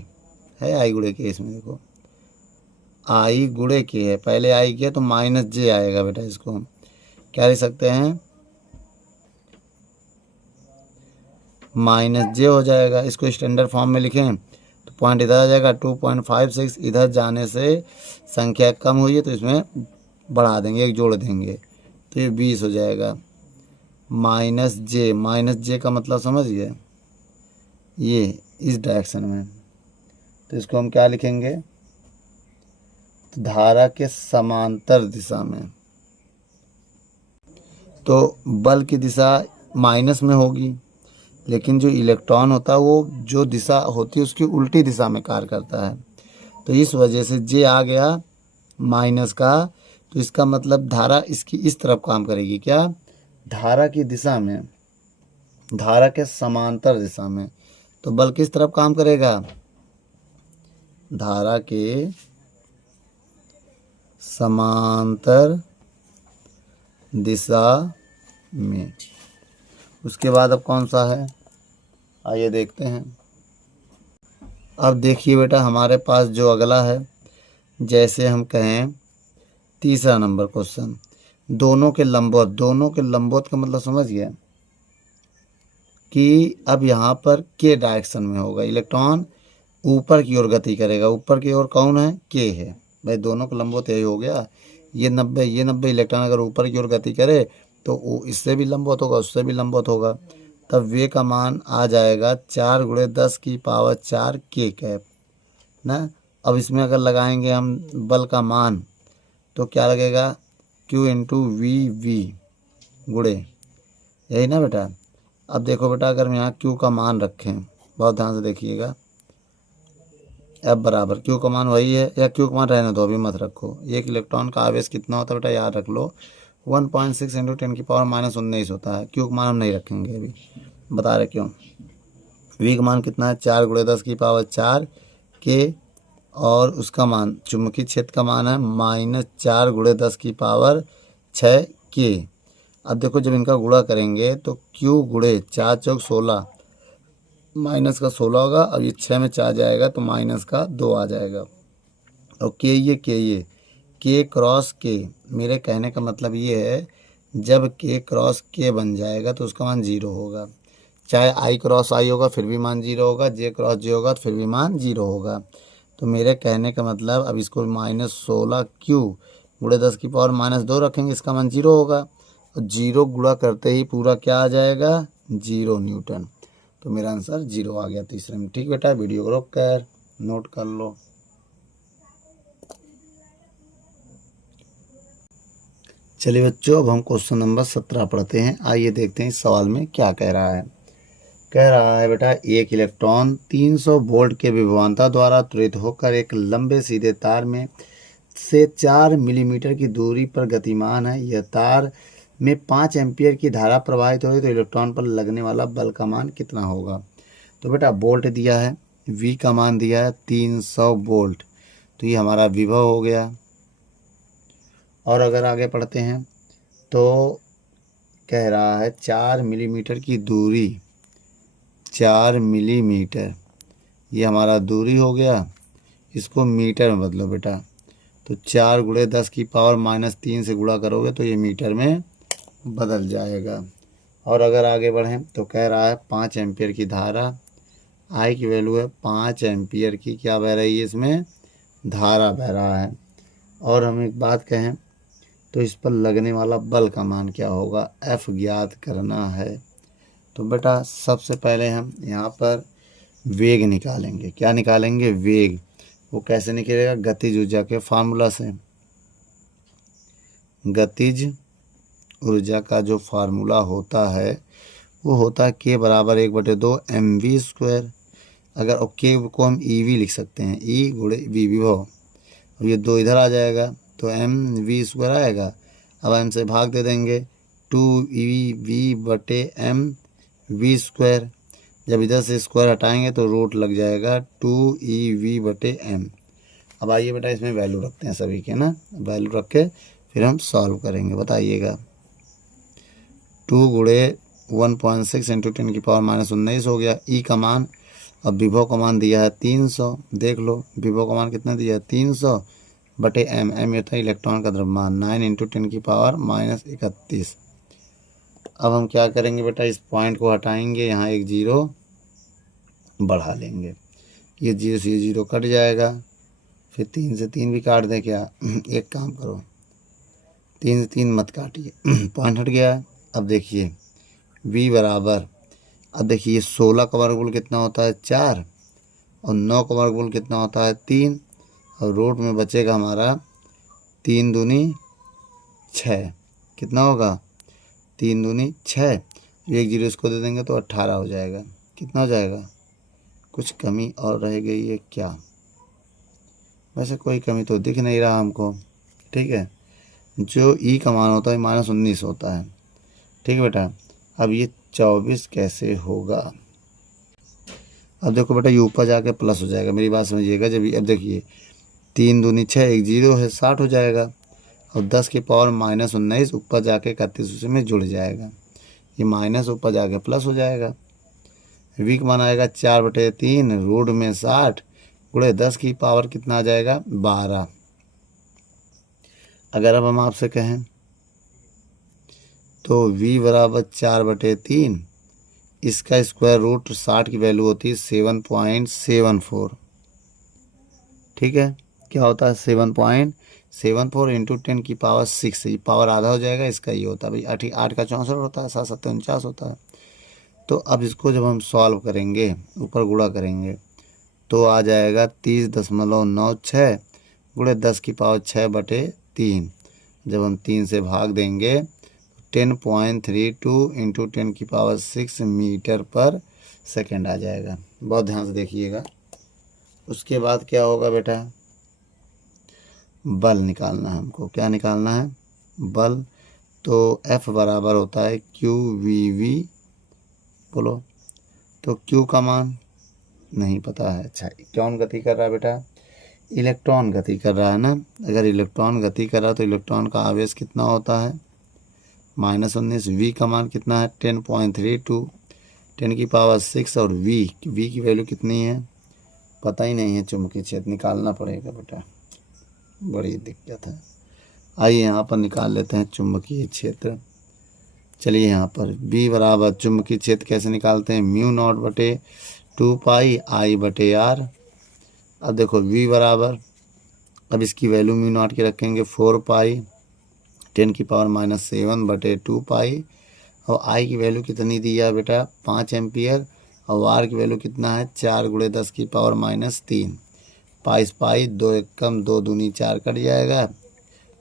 है आई गुणे के, इसमें देखो आई गुणे के है, पहले आई के तो -j आएगा बेटा, इसको हम क्या लिख सकते हैं -j हो जाएगा। इसको स्टैंडर्ड फॉर्म में लिखें तो पॉइंट इधर आ जाएगा 2.56, इधर जाने से संख्या कम हुई है तो इसमें बढ़ा देंगे एक जोड़ देंगे तो ये 20 हो जाएगा। -j का मतलब समझ गए ये इस डायरेक्शन में, तो इसको हम क्या लिखेंगे तो धारा के समांतर दिशा में, तो बल की दिशा माइनस में होगी लेकिन जो इलेक्ट्रॉन होता है वो जो दिशा होती है उसकी उल्टी दिशा में कार्य करता है, तो इस वजह से जे आ गया माइनस का, तो इसका मतलब धारा इसकी इस तरफ काम करेगी, क्या धारा की दिशा में, धारा के समांतर दिशा में। तो बल किस तरफ काम करेगा धारा के समांतर दिशा में। उसके बाद अब कौन सा है आइए देखते हैं। अब देखिए बेटा हमारे पास जो अगला है, जैसे हम कहें तीसरा नंबर क्वेश्चन, दोनों के लंबवत का मतलब समझ गया कि अब यहाँ पर के डायरेक्शन में होगा, इलेक्ट्रॉन ऊपर की ओर गति करेगा, ऊपर की ओर कौन है के है भाई, दोनों का लंबवत यही हो गया। ये 90 इलेक्ट्रॉन अगर ऊपर की ओर गति करे तो वो इससे भी लंबवत होगा उससे भी लंबवत होगा, तब वे का मान आ जाएगा 4 गुणे 10 की पावर 4 के कैप ना। अब इसमें अगर लगाएंगे हम बल का मान तो क्या लगेगा Q इंटू वी गुणे यही ना बेटा। अब देखो बेटा अगर हम यहाँ Q का मान रखें, बहुत ध्यान से देखिएगा, F बराबर Q का मान वही है या Q का मान रहने दो अभी मत रखो, एक इलेक्ट्रॉन का आवेश कितना होता है बेटा याद रख लो 1.6 इंटू 10 की पावर -19 होता है। Q का मान हम नहीं रखेंगे अभी, बता रहे क्यों। V का मान कितना है 4 गुणे 10 की पावर 4 के, और उसका मान चुंबकीय क्षेत्र का मान है -4 गुणे 10 की पावर 6 के। अब देखो जब इनका गुणा करेंगे तो Q गुणे 4 चौक 16 माइनस का 16 होगा, अब ये 6 में 4 जाएगा तो माइनस का 2 आ जाएगा, और के क्रॉस के, मेरे कहने का मतलब ये है जब के क्रॉस के बन जाएगा तो उसका मान 0 होगा, चाहे आई क्रॉस आई होगा फिर भी मान 0 होगा, जे क्रॉस जे होगा तो फिर भी मान 0 होगा। तो मेरे कहने का मतलब अब इसको -16Q गुणे 10 की पावर -2 रखेंगे, इसका मान 0 होगा, और 0 गुणा करते ही पूरा क्या आ जाएगा 0 न्यूटन। तो मेरा आंसर 0 आ गया तीसरे में। ठीक बेटा, वीडियो को रोक कर नोट कर लो। चलिए बच्चों अब हम क्वेश्चन नंबर 17 पढ़ते हैं। आइए देखते हैं इस सवाल में क्या कह रहा है। कह रहा है बेटा एक इलेक्ट्रॉन 300 वोल्ट के विभवांतर द्वारा त्वरित होकर एक लंबे सीधे तार में से 4 मिलीमीटर की दूरी पर गतिमान है। यह तार में 5 एम्पियर की धारा प्रवाहित हो रही, तो इलेक्ट्रॉन पर लगने वाला बल का मान कितना होगा। तो बेटा वोल्ट दिया है, V का मान दिया है 300 वोल्ट, तो ये हमारा विभव हो गया। और अगर आगे पढ़ते हैं तो कह रहा है 4 मिलीमीटर की दूरी, 4 मिलीमीटर ये हमारा दूरी हो गया, इसको मीटर में बदलो बेटा, तो 4 गुणे 10 की पावर -3 से गुणा करोगे तो ये मीटर में बदल जाएगा। और अगर आगे बढ़ें तो कह रहा है 5 एम्पियर की धारा आई की वैल्यू है 5 एम्पियर की क्या बह रही है, इसमें धारा बह रहा है। और हम एक बात कहें तो इस पर लगने वाला बल का मान क्या होगा, एफ ज्ञात करना है। तो बेटा सबसे पहले हम यहाँ पर वेग निकालेंगे। क्या निकालेंगे, वेग। वो कैसे निकलेगा, गतिज ऊर्जा के फार्मूला से। गतिज ऊर्जा का जो फार्मूला होता है वो होता है के बराबर 1/2 mv²। अगर के को हम ईवी लिख सकते हैं, ई गुणे वी विभव। अब ये 2 इधर आ जाएगा तो mv² आएगा। अब m से भाग दे देंगे, 2ev/m v²। जब इधर से स्क्वायर हटाएंगे तो रूट लग जाएगा 2ev/m। अब आइए बेटा इसमें वैल्यू रखते हैं सभी के ना, वैल्यू रख के फिर हम सॉल्व करेंगे। बताइएगा, 2 गुणे 1.6 इंटू 10⁻⁻19 हो गया ई का मान। अब विभव का मान दिया है 300। देख लो विभव का मान कितना दिया है, 300/m। एम होता है इलेक्ट्रॉन का द्रव्यमान, 9 इंटू 10⁻31। अब हम क्या करेंगे बेटा, इस पॉइंट को हटाएंगे, यहाँ एक जीरो बढ़ा लेंगे। ये जीरो से ये जीरो कट जाएगा, फिर 3 से 3 भी काट दें क्या। एक काम करो, 3 से 3 मत काटिए, पॉइंट हट गया। अब देखिए v बराबर, अब देखिए 16 का वर्गमूल कितना होता है, 4, और 9 का वर्गमूल कितना होता है, 3, और रूट में बचेगा हमारा 3 दूनी 6। कितना होगा, 3 दूनी 6। एक जीरो इसको दे देंगे तो 18 हो जाएगा। कितना हो जाएगा, कुछ कमी और रह गई है क्या, वैसे कोई कमी तो दिख नहीं रहा हमको। ठीक है, जो ई का मान होता है -19 होता है। ठीक है बेटा, अब ये 24 कैसे होगा। अब देखो बेटा ये ऊपर जाके प्लस हो जाएगा, मेरी बात समझिएगा। जब अब देखिए 3 दूनी 6, एक जीरो है, 60 हो जाएगा। और 10 की पावर -19 ऊपर जाके 31 में जुड़ जाएगा, ये माइनस ऊपर जाके प्लस हो जाएगा। वी का मान आएगा 4/3 रूट में 60 गुणे 10 की पावर कितना आ जाएगा, 12। अगर अब हम आपसे कहें तो v बराबर 4/3, इसका स्क्वायर रूट 60 की वैल्यू होती है 7.74। ठीक है, क्या होता है 7.74 इंटू 10⁻6। ये पावर आधा हो जाएगा, इसका ये होता है भाई 8 का 64 होता है, 7 7 49 होता है। तो अब इसको जब हम सॉल्व करेंगे, ऊपर गुणा करेंगे तो आ जाएगा 30.96 गुणे 10⁻6/3। जब हम 3 से भाग देंगे 10.32 इंटू 10⁻6 मीटर पर सेकेंड आ जाएगा। बहुत ध्यान से देखिएगा। उसके बाद क्या होगा बेटा, बल निकालना है हमको। क्या निकालना है, बल। तो F बराबर होता है QVV। बोलो, तो Q का मान नहीं पता है। अच्छा, कौन गति कर रहा है बेटा, इलेक्ट्रॉन गति कर रहा है ना। अगर इलेक्ट्रॉन गति कर रहा है तो इलेक्ट्रॉन का आवेश कितना होता है, -19। v का मान कितना है, 10.32 10⁻6। और v की वैल्यू कितनी है, पता ही नहीं है। चुंबकीय क्षेत्र निकालना पड़ेगा बेटा, बड़ी दिक्कत है। आइए यहाँ पर निकाल लेते हैं चुंबकीय क्षेत्र। चलिए यहाँ पर b बराबर चुंबकीय क्षेत्र कैसे निकालते हैं, μ0/2πi/r। अब देखो v बराबर, अब इसकी वैल्यू μ0 की रखेंगे 4π 10⁻⁻7/2π। और i की वैल्यू कितनी दी है बेटा, 5 एम्पियर। और r की वैल्यू कितना है, 4 गुणे 10⁻³ पाई पाई 2 1 कम 2 दूनी 4 कट जाएगा,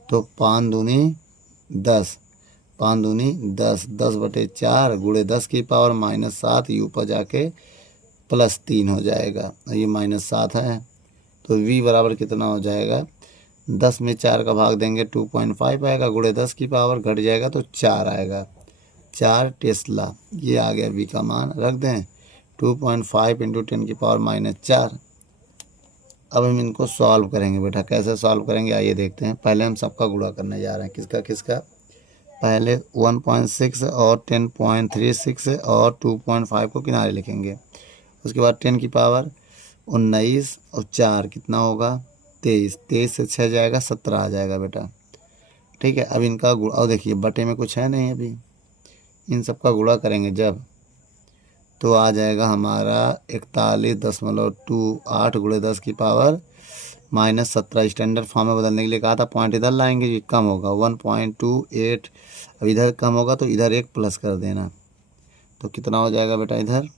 तो 5 दूनी 10, 5 दूनी 10, 10/4 गुणे 10⁻⁻7, ये ऊपर जाके +3 हो जाएगा। ये -7 है, तो v बराबर कितना हो जाएगा, 10 में 4 का भाग देंगे 2.5 आएगा, गुणे 10 की पावर घट जाएगा तो 4 आएगा, 4 टेस्ला। ये आ गया v का मान, रख दें 2.5 इंटू 10⁻⁻4। अब हम इनको सॉल्व करेंगे बेटा। कैसे सॉल्व करेंगे आइए देखते हैं। पहले हम सबका गुणा करने जा रहे हैं, किसका किसका, पहले 1.6 और 10.36 और 2.5 को किनारे लिखेंगे। उसके बाद 10 की पावर 19 और 4 कितना होगा, 23, 23 से 6 जाएगा 17 आ जाएगा बेटा। ठीक है, अब इनका गुणा, और देखिए बटे में कुछ है नहीं अभी, इन सब का गुणा करेंगे जब, तो आ जाएगा हमारा 41.28 गुणे 10 की पावर -17। स्टैंडर्ड फॉर्म में बदलने के लिए कहा था, पॉइंट इधर लाएंगे, ये कम होगा 1.28। अब इधर कम होगा तो इधर एक प्लस कर देना, तो कितना हो जाएगा बेटा, इधर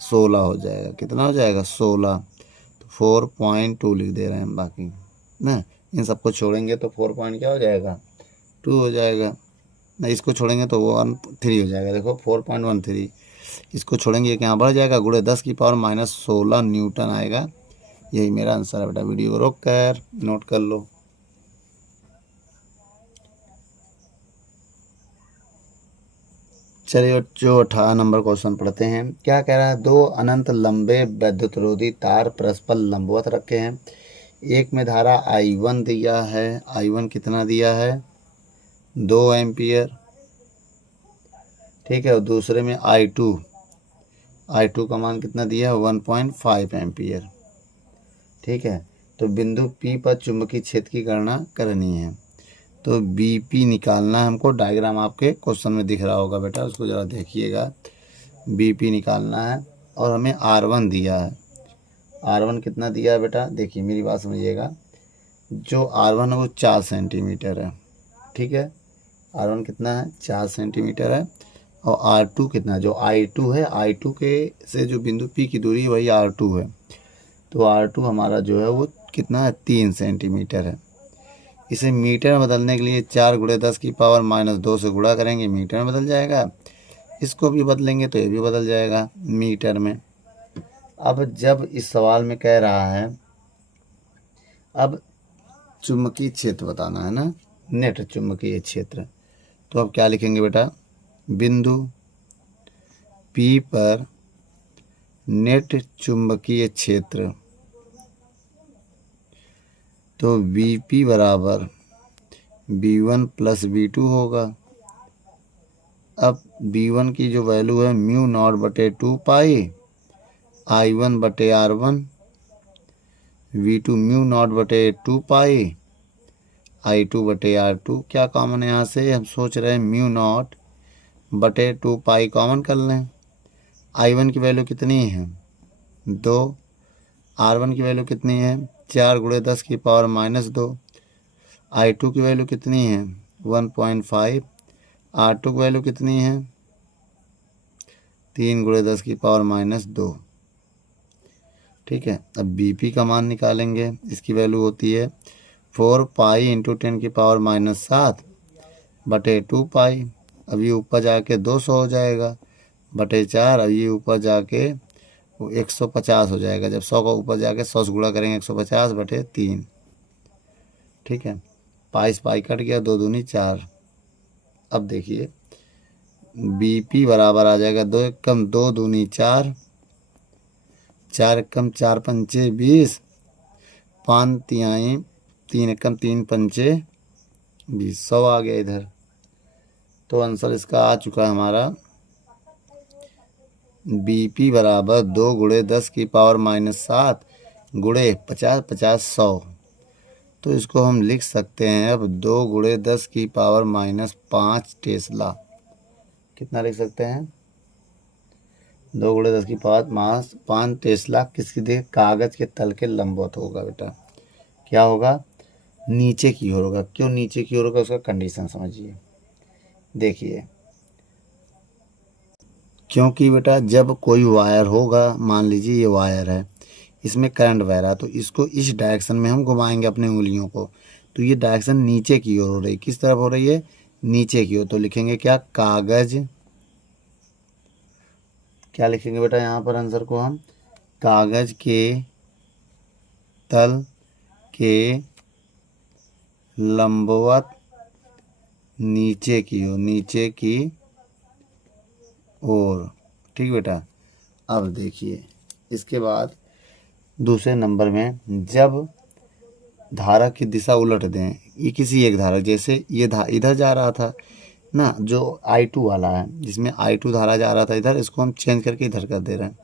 16 हो जाएगा। कितना हो जाएगा, 16। तो 4.2 लिख दे रहे हैं हम बाकी ना। इन सबको छोड़ेंगे तो 4 पॉइंट क्या हो जाएगा, 2 हो जाएगा ना। इसको छोड़ेंगे तो 13 हो जाएगा। देखो 4.13, इसको छोड़ेंगे ये यहाँ बढ़ जाएगा, गुणे 10 की पावर -16 न्यूटन आएगा। यही मेरा आंसर है बेटा। वीडियो को रोक कर नोट कर लो। चलिए जो 18 नंबर क्वेश्चन पढ़ते हैं। क्या कह रहा है, दो अनंत लंबे विद्युतरोधी तार परस्पर लंबवत रखे हैं। एक में धारा I1 दिया है, I1 कितना दिया है, 2 एम्पियर, ठीक है। और दूसरे में I2 का मान कितना दिया है, 1.5 एम्पियर, ठीक है। तो बिंदु P पर चुंबकीय क्षेत्र की गणना करनी है। तो BP निकालना है हमको। डायग्राम आपके क्वेश्चन में दिख रहा होगा बेटा, उसको ज़रा देखिएगा। BP निकालना है और हमें R1 दिया है। R1 कितना दिया है बेटा, देखिए मेरी बात समझिएगा। जो R1 है वो 4 सेंटीमीटर है, ठीक है। R1 कितना है, 4 सेंटीमीटर है। और R2 कितना है, जो I2 है, I2 के से जो बिंदु P की दूरी है वही R2 है। तो R2 हमारा जो है वो कितना है, 3 सेंटीमीटर है। इसे मीटर में बदलने के लिए 4 गुणे 10 की पावर -2 से गुणा करेंगे, मीटर में बदल जाएगा। इसको भी बदलेंगे तो ये भी बदल जाएगा मीटर में। अब जब इस सवाल में कह रहा है, अब चुंबकीय क्षेत्र बताना है ना, नेट चुंबकीय क्षेत्र, तो अब क्या लिखेंगे बेटा, बिंदु P पर नेट चुंबकीय क्षेत्र। तो VP बराबर V1 + V2 होगा। अब V1 की जो वैल्यू है μ0/2 I1/R1, V2 μ0/2 I2/R2। क्या कॉमन है यहाँ से, हम सोच रहे हैं μ0/2 कॉमन कर लें। I1 की वैल्यू कितनी है, 2। R1 की वैल्यू कितनी है, 4 गुणे 10 की पावर -2। I2 की वैल्यू कितनी है, 1.5। R2 की वैल्यू कितनी है, 3 गुणे 10 की पावर -2, ठीक है। अब BP का मान निकालेंगे। इसकी वैल्यू होती है 4 पाई × 10 की पावर -7/2 अब ये ऊपर जाके 200 हो जाएगा /4। अब ये ऊपर जाके वो 150 हो जाएगा। जब 100 का ऊपर जाके 100 से गुणा करेंगे 150/3, ठीक है। पाई से पाई कट गया, 2 दूनी 4। अब देखिए BP बराबर आ जाएगा 2 एकम 2 दूनी 4, 4 एकम 4 पंचे 20, 5 तिहाई 3 एकम 3 पंचे 20, 100 आ गया इधर। तो आंसर इसका आ चुका है हमारा BP बराबर 2 गुणे 10 की पावर -7 गुणे 50 50 100। तो इसको हम लिख सकते हैं अब 2 गुणे 10 की पावर -5 टेस्ला। कितना लिख सकते हैं, 2 गुणे 10 की पावर -5 टेस्ला। किसकी देख, कागज के तल के लंबवत होगा बेटा। क्या होगा, नीचे की ओर होगा। क्यों नीचे की ओर होगा, उसका कंडीशन समझिए। देखिए क्योंकि बेटा जब कोई वायर होगा, मान लीजिए ये वायर है, इसमें करंट बह रहा है, तो इसको इस डायरेक्शन में हम घुमाएंगे अपने उंगलियों को, तो ये डायरेक्शन नीचे की ओर हो रही है। किस तरफ हो रही है, नीचे की ओर। तो लिखेंगे क्या, कागज, क्या लिखेंगे बेटा यहाँ पर आंसर को हम, कागज के तल के लंबवत नीचे की ओर, नीचे की ओर, ठीक बेटा। अब देखिए इसके बाद दूसरे नंबर में, जब धारा की दिशा उलट दें, ये किसी एक धारा, जैसे ये इधर जा रहा था ना, जो I2 वाला है, जिसमें I2 धारा जा रहा था इधर, इसको हम चेंज करके इधर कर दे रहे हैं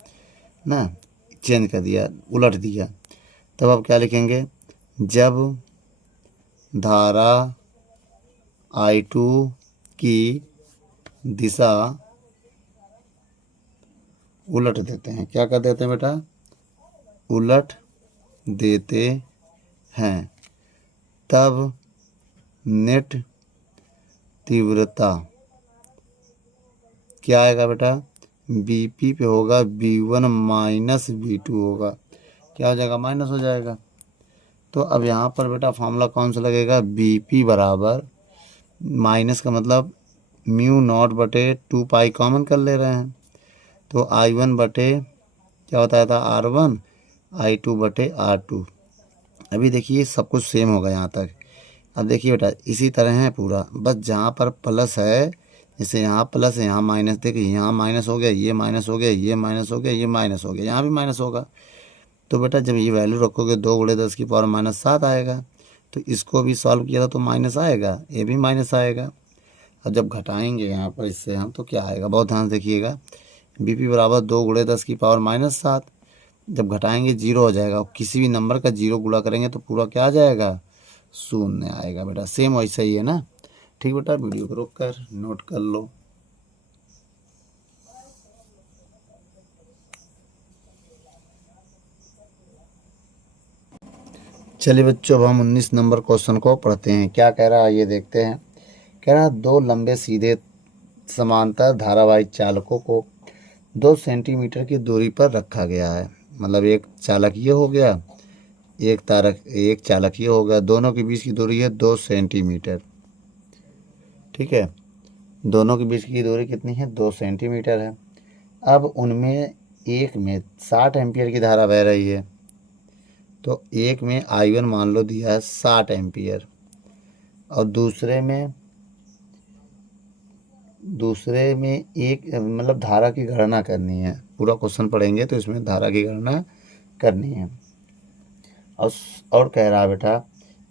ना, चेंज कर दिया, उलट दिया। तब अब क्या लिखेंगे, जब धारा I2 की दिशा उलट देते हैं। क्या कर देते हैं बेटा? उलट देते हैं, तब नेट तीव्रता क्या आएगा बेटा? Bp पे होगा V1 माइनस V2 होगा। क्या हो जाएगा? माइनस हो जाएगा। तो अब यहाँ पर बेटा फॉर्मूला कौन सा लगेगा? Bp बराबर माइनस का मतलब म्यू नॉट बटे 2 पाई कॉमन कर ले रहे हैं, तो I1 बटे क्या बताया था? R1, I2 बटे R2। अभी देखिए सब कुछ सेम होगा यहाँ तक। अब देखिए बेटा इसी तरह है पूरा, बस जहाँ पर प्लस है, जैसे यहाँ प्लस है यहाँ माइनस, देखिए यहाँ माइनस हो गया, ये माइनस हो गया, ये माइनस हो गया, ये माइनस हो गया, यहाँ भी माइनस होगा। तो बेटा जब ये वैल्यू रखोगे 2 × 10⁻⁷ आएगा। तो इसको भी सॉल्व किया था तो माइनस आएगा, ये भी माइनस आएगा। अब जब घटाएंगे यहाँ पर इससे हम तो क्या आएगा? बहुत ध्यान से देखिएगा। Bp बराबर 2 × 10⁻⁷। जब घटाएंगे 0 हो जाएगा, और किसी भी नंबर का 0 गुणा करेंगे तो पूरा क्या आ जाएगा? 0 आएगा बेटा। सेम वैसा ही है ना? ठीक बेटा, वीडियो को रोक कर नोट कर लो। चलिए बच्चों, अब हम 19 नंबर क्वेश्चन को पढ़ते हैं। क्या कह रहा है ये देखते हैं। कह रहा है 2 लंबे सीधे समांतर धारावाहिक चालकों को 2 सेंटीमीटर की दूरी पर रखा गया है। मतलब एक चालक ये हो गया, एक चालक ये हो गया, दोनों के बीच की दूरी है 2 सेंटीमीटर। ठीक है, दोनों के बीच की दूरी कितनी है? 2 सेंटीमीटर है। अब उनमें एक में 60 एम्पियर की धारा बह रही है, तो एक में I1 मान लो दिया है 60 एम्पियर, और दूसरे में एक मतलब धारा की गणना करनी है। पूरा क्वेश्चन पढ़ेंगे तो इसमें धारा की गणना करनी है। और कह रहा है बेटा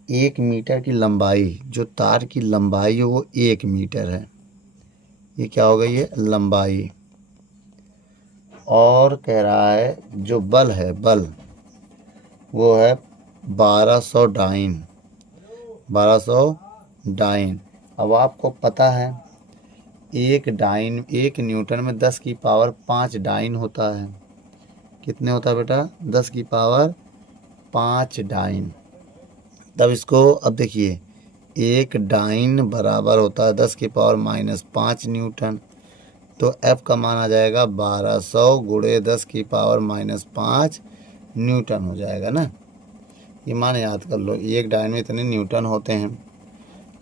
1 मीटर की लंबाई, जो तार की लंबाई है वो 1 मीटर है। ये क्या हो गई है? लंबाई। और कह रहा है जो बल है, बल वो है 1200 डाइन। 1200 डाइन। अब आपको पता है एक न्यूटन में 10⁵ डाइन होता है। कितने होता है बेटा? 10⁵ डाइन। तब इसको अब देखिए, एक डाइन बराबर होता है 10⁻⁻5 न्यूटन। तो F का मान आ जाएगा 1200 × 10⁻⁻5 न्यूटन हो जाएगा ना। ये मान याद कर लो, एक डाइन में इतने न्यूटन होते हैं।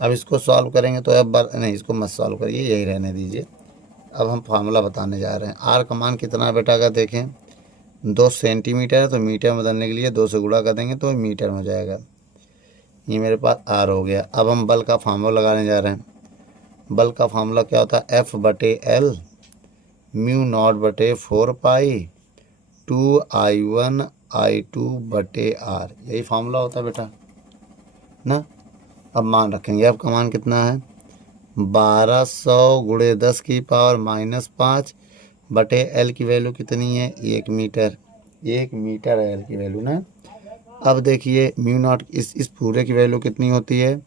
अब इसको सॉल्व करेंगे तो नहीं, इसको मत सॉल्व करिए, यही रहने दीजिए। अब हम फार्मूला बताने जा रहे हैं। R का मान कितना है बेटा? अगर देखें 2 सेंटीमीटर है तो मीटर में बदलने के लिए 2 से गुणा कर देंगे तो मीटर में हो जाएगा। ये मेरे पास R हो गया। अब हम बल का फार्मूला लगाने जा रहे हैं। बल का फार्मूला क्या होता है? F/L म्यू नॉट बटे 4 पाई 2I1 I2 बटे R। यही फार्मूला होता है बेटा ना। अब मान रखेंगे, F का मान कितना है? 1200 × 10⁻⁻5 बटे L की वैल्यू कितनी है? 1 मीटर। 1 मीटर है L की वैल्यू ना। अब देखिए म्यू नॉट, इस पूरे की वैल्यू कितनी होती है?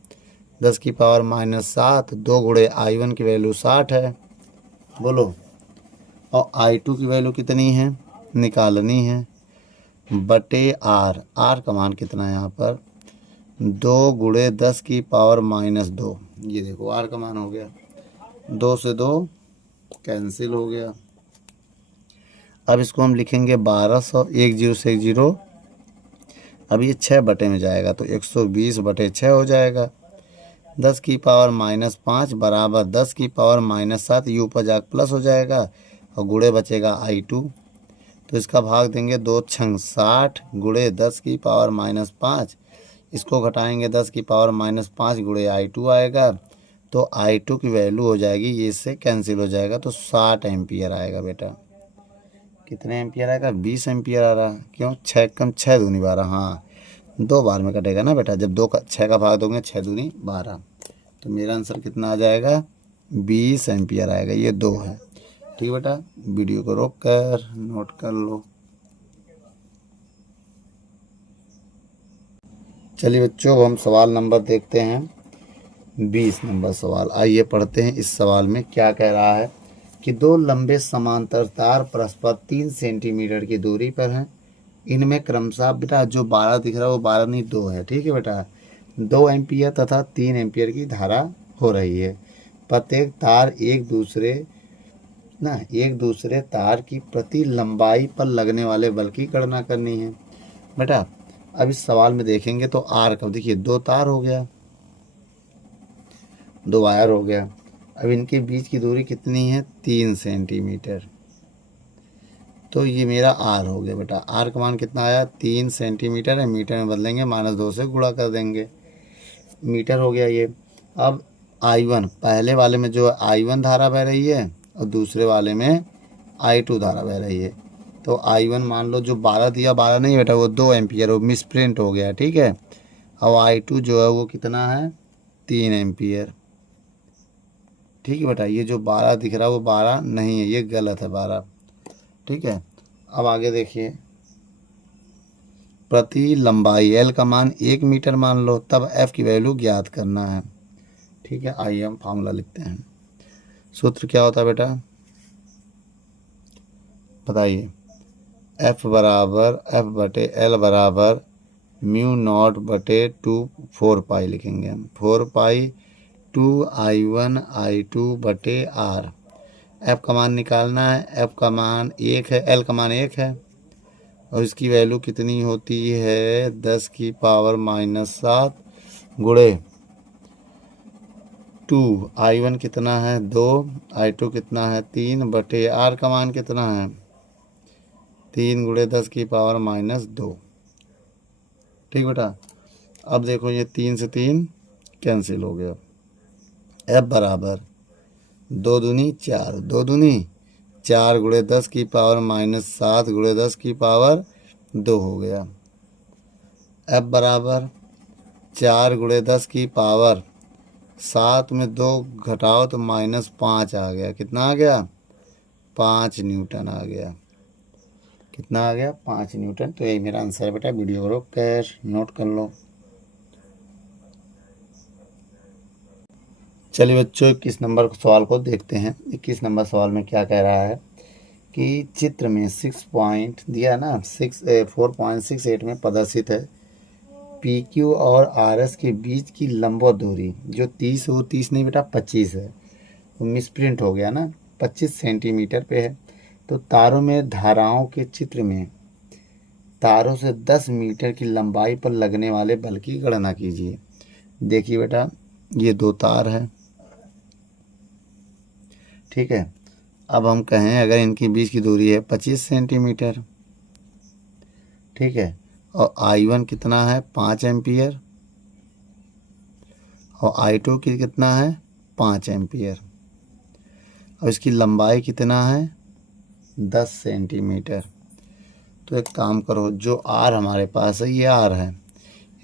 10⁻⁷। 2 × I1 की वैल्यू 60 है, बोलो, और I2 की वैल्यू कितनी है? निकालनी है, बटे R। R का मान कितना है यहाँ पर? 2 × 10⁻⁻2। ये देखो R का मान हो गया, 2 से 2 कैंसिल हो गया। अब इसको हम लिखेंगे 1200, 1 0 से 1 0। अब ये 6 बटे में जाएगा तो 120/6 हो जाएगा। 10⁻⁻5 बराबर 10⁻⁻7, ये ऊपर जाकर प्लस हो जाएगा और गुणे बचेगा I2। तो इसका भाग देंगे 2 × 60 × 10⁻⁻5। इसको घटाएंगे 10⁻⁻5 × I2 आएगा, तो I2 की वैल्यू हो जाएगी, ये इससे कैंसिल हो जाएगा, तो 60 एम्पियर आएगा बेटा। कितने एम्पियर आएगा? 20 एम्पियर आ रहा है। क्यों? 6 कम 6 दूनी 12। हाँ, 2 बार में कटेगा ना बेटा, जब 6 का भाग दोगे 6 दूनी 12। तो मेरा आंसर कितना आ जाएगा? 20 एम्पियर आएगा। ये 2 है। ठीक बेटा, वीडियो को रोक कर नोट कर लो। चलिए बच्चों, अब हम सवाल नंबर देखते हैं, 20 नंबर सवाल। आइए पढ़ते हैं। इस सवाल में क्या कह रहा है। कि दो लंबे समांतर तार परस्पर 3 सेंटीमीटर की दूरी पर हैं। इनमें क्रमशः बेटा जो 12 दिख रहा है वो 12 नहीं 2 है, ठीक है बेटा। 2 एम्पियर तथा 3 एम्पियर की धारा हो रही है। प्रत्येक तार एक दूसरे तार की प्रति लंबाई पर लगने वाले बल की गणना करनी है। बेटा अब इस सवाल में देखेंगे तो आर का देखिए 2 तार हो गया, 2 वायर हो गया। अब इनके बीच की दूरी कितनी है 3 सेंटीमीटर। तो ये मेरा आर हो गया बेटा। आर का मान कितना आया 3 सेंटीमीटर है, मीटर में बदलेंगे -2 से गुणा कर देंगे, मीटर हो गया ये। अब I1 पहले वाले में जो I1 धारा बह रही है और दूसरे वाले में I2 धारा बह रही है। तो I1 मान लो जो 12 दिया 12 नहीं बेटा वो 2 एम्पियर, वो मिसप्रिंट हो गया, ठीक है। अब I2 जो है वो कितना है 3 एम्पियर, ठीक है बेटा। ये जो 12 दिख रहा है वो 12 नहीं है, ये गलत है 12, ठीक है। अब आगे देखिए, प्रति लंबाई L का मान 1 मीटर मान लो, तब F की वैल्यू ज्ञात करना है, ठीक है। आइए हम फार्मूला लिखते हैं। सूत्र क्या होता है बेटा बताइए। F बटे L बराबर म्यू नॉट बटे 2 4 पाई लिखेंगे हम, 4 पाई 2I1 I2 बटे R। F का मान निकालना है, F का मान 1 है, L का मान 1 है और इसकी वैल्यू कितनी होती है 10 की पावर -7 गुणे 2। I1 कितना है 2, I2 कितना है 3 बटे R का मान कितना है 3 गुणे 10 की पावर -2, ठीक बेटा। अब देखो ये 3 से 3 कैंसिल हो गया। F बराबर 2 दूनी 4, 2 दूनी 4 गुणे 10 की पावर -7 गुणे 10 की पावर 2 हो गया। F बराबर 4 गुणे 10 की पावर 7 में 2 घटाओ तो -5 आ गया। कितना आ गया 5 न्यूटन आ गया। कितना आ गया 5 न्यूटन। तो यही मेरा आंसर है बेटा। वीडियो को रोक कर नोट कर लो। चलिए बच्चों 21 नंबर सवाल को देखते हैं। 21 नंबर सवाल में क्या कह रहा है कि चित्र में 6 पॉइंट दिया ना 4.68 में प्रदर्शित है PQ और RS के बीच की लंबवत दूरी जो 30 हो 30 नहीं बेटा 25 है, तो मिसप्रिंट हो गया ना, 25 सेंटीमीटर पे है। तो तारों में धाराओं के चित्र में तारों से 10 मीटर की लंबाई पर लगने वाले बल की गणना कीजिए। देखिए बेटा ये 2 तार है, ठीक है। अब हम कहें अगर इनके बीच की दूरी है 25 सेंटीमीटर, ठीक है, और I1 कितना है 5 एम्पियर और I2 की कितना है 5 एम्पियर और इसकी लंबाई कितना है 10 सेंटीमीटर। तो एक काम करो, जो R हमारे पास है ये R है,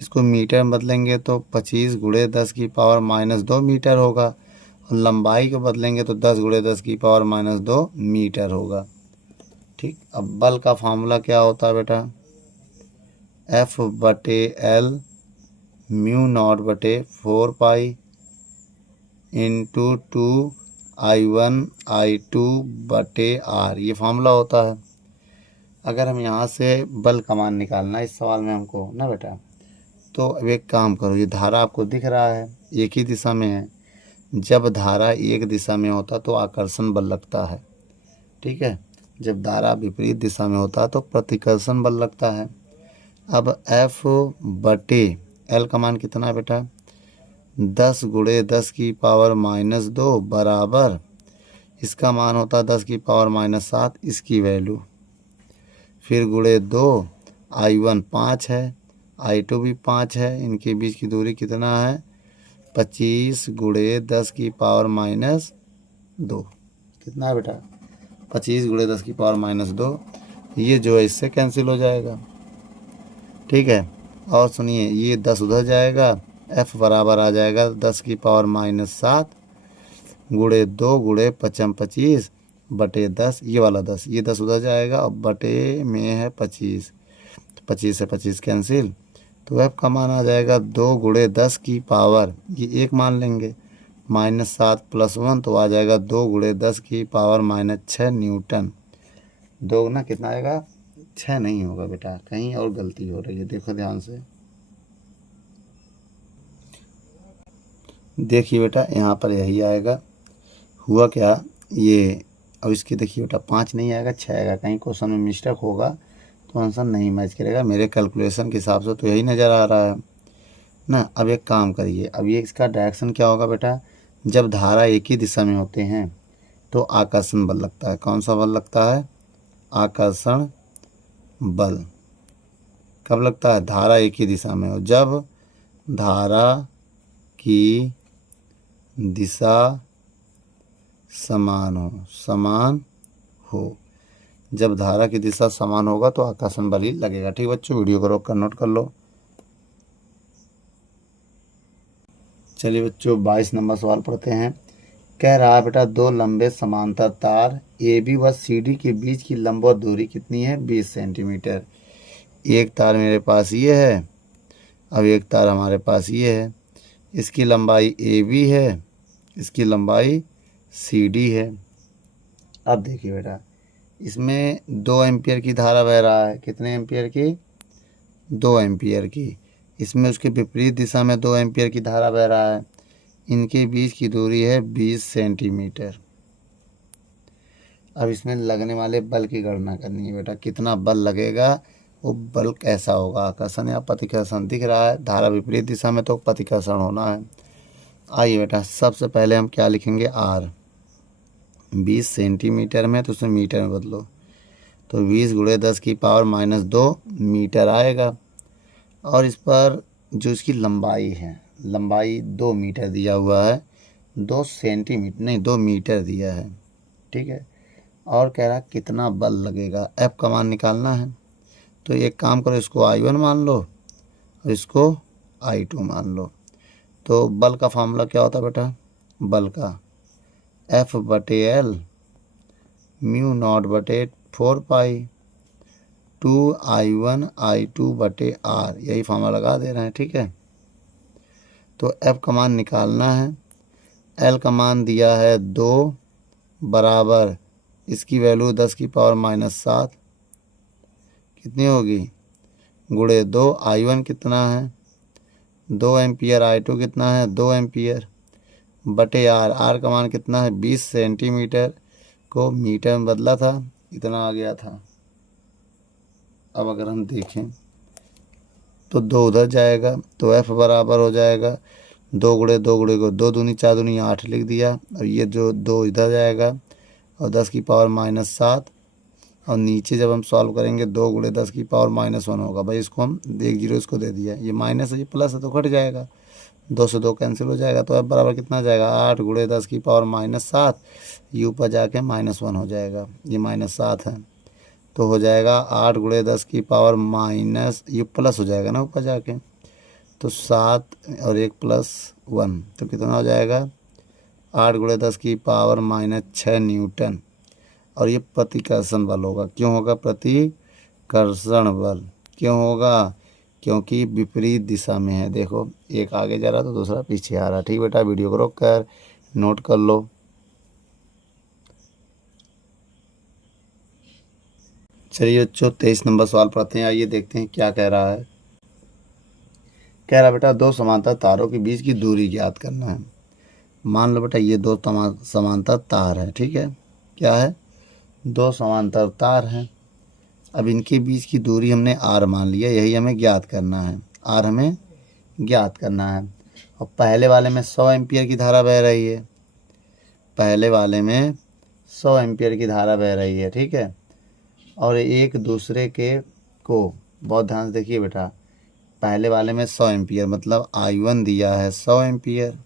इसको मीटर में बदलेंगे तो 25 गुणे 10 की पावर -2 मीटर होगा और लंबाई को बदलेंगे तो 10 गुणे 10 की पावर -2 मीटर होगा, ठीक। अब बल का फार्मूला क्या होता है बेटा F बटे L म्यू नॉट बटे 4 पाई इंटू 2I1 I2 बटे R, ये फार्मूला होता है। अगर हम यहाँ से बल का मान निकालना है इस सवाल में हमको ना बेटा, तो अब एक काम करो, ये धारा आपको दिख रहा है एक ही दिशा में है। जब धारा एक दिशा में होता तो आकर्षण बल लगता है, ठीक है। जब धारा विपरीत दिशा में होता तो प्रतिकर्षण बल लगता है। अब F बटे L का मान कितना है बेटा 10 गुणे 10 की पावर -2 बराबर इसका मान होता है 10 की पावर -7, इसकी वैल्यू फिर गुणे 2। I1 5 है, I2 भी 5 है, इनके बीच की दूरी कितना है 25 गुणे 10 की पावर -2। कितना है बेटा 25 गुणे 10 की पावर -2। ये जो है इससे कैंसिल हो जाएगा, ठीक है। और सुनिए ये 10 उधर जाएगा, F बराबर आ जाएगा 10 की पावर -7 गुणे 2 गुणे 25 बटे 10, ये वाला 10, ये 10 उधर जाएगा और बटे में है 25, 25 से 25 कैंसिल। तो F का मान आ जाएगा 2 गुणे 10 की पावर, ये एक मान लेंगे -7 + 1 तो आ जाएगा 2 × 10 की पावर -6 न्यूटन। 2 ना कितना आएगा, 6 नहीं होगा बेटा, कहीं और गलती हो रही है, देखो ध्यान से। देखिए बेटा यहाँ पर यही आएगा, हुआ क्या ये, अब इसकी देखिए बेटा 5 नहीं आएगा 6 आएगा, कहीं क्वेश्चन में मिस्टेक होगा तो आंसर नहीं मैच करेगा। मेरे कैलकुलेशन के हिसाब से तो यही नज़र आ रहा है ना। अब एक काम करिए, अब ये इसका डायरेक्शन क्या होगा बेटा, जब धारा एक ही दिशा में होते हैं तो आकर्षण बल लगता है। कौन सा बल लगता है, आकर्षण बल। कब लगता है, धारा एक ही दिशा में हो, जब धारा की दिशा समान हो, जब धारा की दिशा समान होगा तो आकर्षण बल ही लगेगा। ठीक बच्चों, वीडियो को रोक कर नोट कर लो। चलिए बच्चों 22 नंबर सवाल पढ़ते हैं। कह रहा है बेटा, दो लंबे समांतर तार ए बी व सी डी के बीच की लंबवत दूरी कितनी है, 20 सेंटीमीटर। एक तार मेरे पास ये है, अब एक तार हमारे पास ये है, इसकी लंबाई ए बी है, इसकी लंबाई सी डी है। अब देखिए बेटा, इसमें 2 एम्पियर की धारा बह रहा है, कितने एम्पियर की, 2 एम्पियर की। इसमें उसके विपरीत दिशा में 2 एम्पियर की धारा बह रहा है। इनके बीच की दूरी है 20 सेंटीमीटर। अब इसमें लगने वाले बल की गणना करनी है बेटा, कितना बल लगेगा, वो बल कैसा होगा, आकर्षण या प्रतिकर्षण। दिख रहा है धारा विपरीत दिशा में तो प्रतिकर्षण होना है। आइए बेटा, सबसे पहले हम क्या लिखेंगे, आर। 20 सेंटीमीटर में तो उसे मीटर में बदलो, तो 20 × 10 की पावर -2 मीटर आएगा। और इस पर जो इसकी लंबाई है, लंबाई 2 मीटर दिया हुआ है, 2 सेंटीमीटर नहीं 2 मीटर दिया है, ठीक है। और कह रहा कितना बल लगेगा, एफ का मान निकालना है। तो एक काम करो, इसको I1 मान लो और इसको I2 मान लो। तो बल का फार्मूला क्या होता है बेटा, बल का F/L μ0/4 पाई 2I1 I2/R, यही फार्मूला लगा दे रहे हैं, ठीक है। तो F का मान निकालना है, L का मान दिया है 2 बराबर, इसकी वैल्यू 10 की पावर -7 कितनी होगी, गुणे 2। I1 कितना है 2 एम्पियर, I2 कितना है 2 एम्पियर बटे R। R का मान कितना है 20 सेंटीमीटर, को मीटर में बदला था, इतना आ गया था। अब अगर हम देखें तो 2 उधर जाएगा तो F बराबर हो जाएगा 2 × 2 × 2 दूनी 4 दूनी 8 लिख दिया। और ये जो 2 इधर जाएगा और 10 की पावर -7, और नीचे जब हम सॉल्व करेंगे 2 × 10 की पावर -1 होगा। भाई इसको हम 1 0 इसको दे दिया, ये माइनस है ये प्लस है तो घट जाएगा, 2 से 2 कैंसिल हो जाएगा। तो F बराबर कितना जाएगा, 8 × 10 की पावर -7, यू पर जाके -1 हो जाएगा, ये -7 है तो हो जाएगा 8 × 10 की पावर यू प्लस हो जाएगा ना ऊपर जाके, तो 7 और 1 + 1 तो कितना हो जाएगा 8 × 10 की पावर -6 न्यूटन। और ये प्रतिकर्षण बल होगा। क्यों होगा प्रतिकर्षण बल, क्यों होगा, क्योंकि विपरीत दिशा में है। देखो एक आगे जा रहा तो दूसरा पीछे आ रहा। ठीक बेटा, वीडियो को रोक कर नोट कर लो। चलिए बच्चों 23 नंबर सवाल पढ़ते हैं, आइए देखते हैं क्या कह रहा है। कह रहा बेटा, दो समांतर तारों के बीच की दूरी ज्ञात करना है। मान लो बेटा ये 2 समांतर तार है, ठीक है, क्या है 2 समांतर तार हैं। अब इनके बीच की दूरी हमने R मान लिया, यही हमें ज्ञात करना है, R हमें ज्ञात करना है। और पहले वाले में 100 एम्पियर की धारा बह रही है, पहले वाले में 100 एम्पियर की धारा बह रही है, ठीक है। और एक दूसरे के को बहुत ध्यान से देखिए बेटा, पहले वाले में 100 एम्पियर मतलब I1 दिया है 100 एम्पियर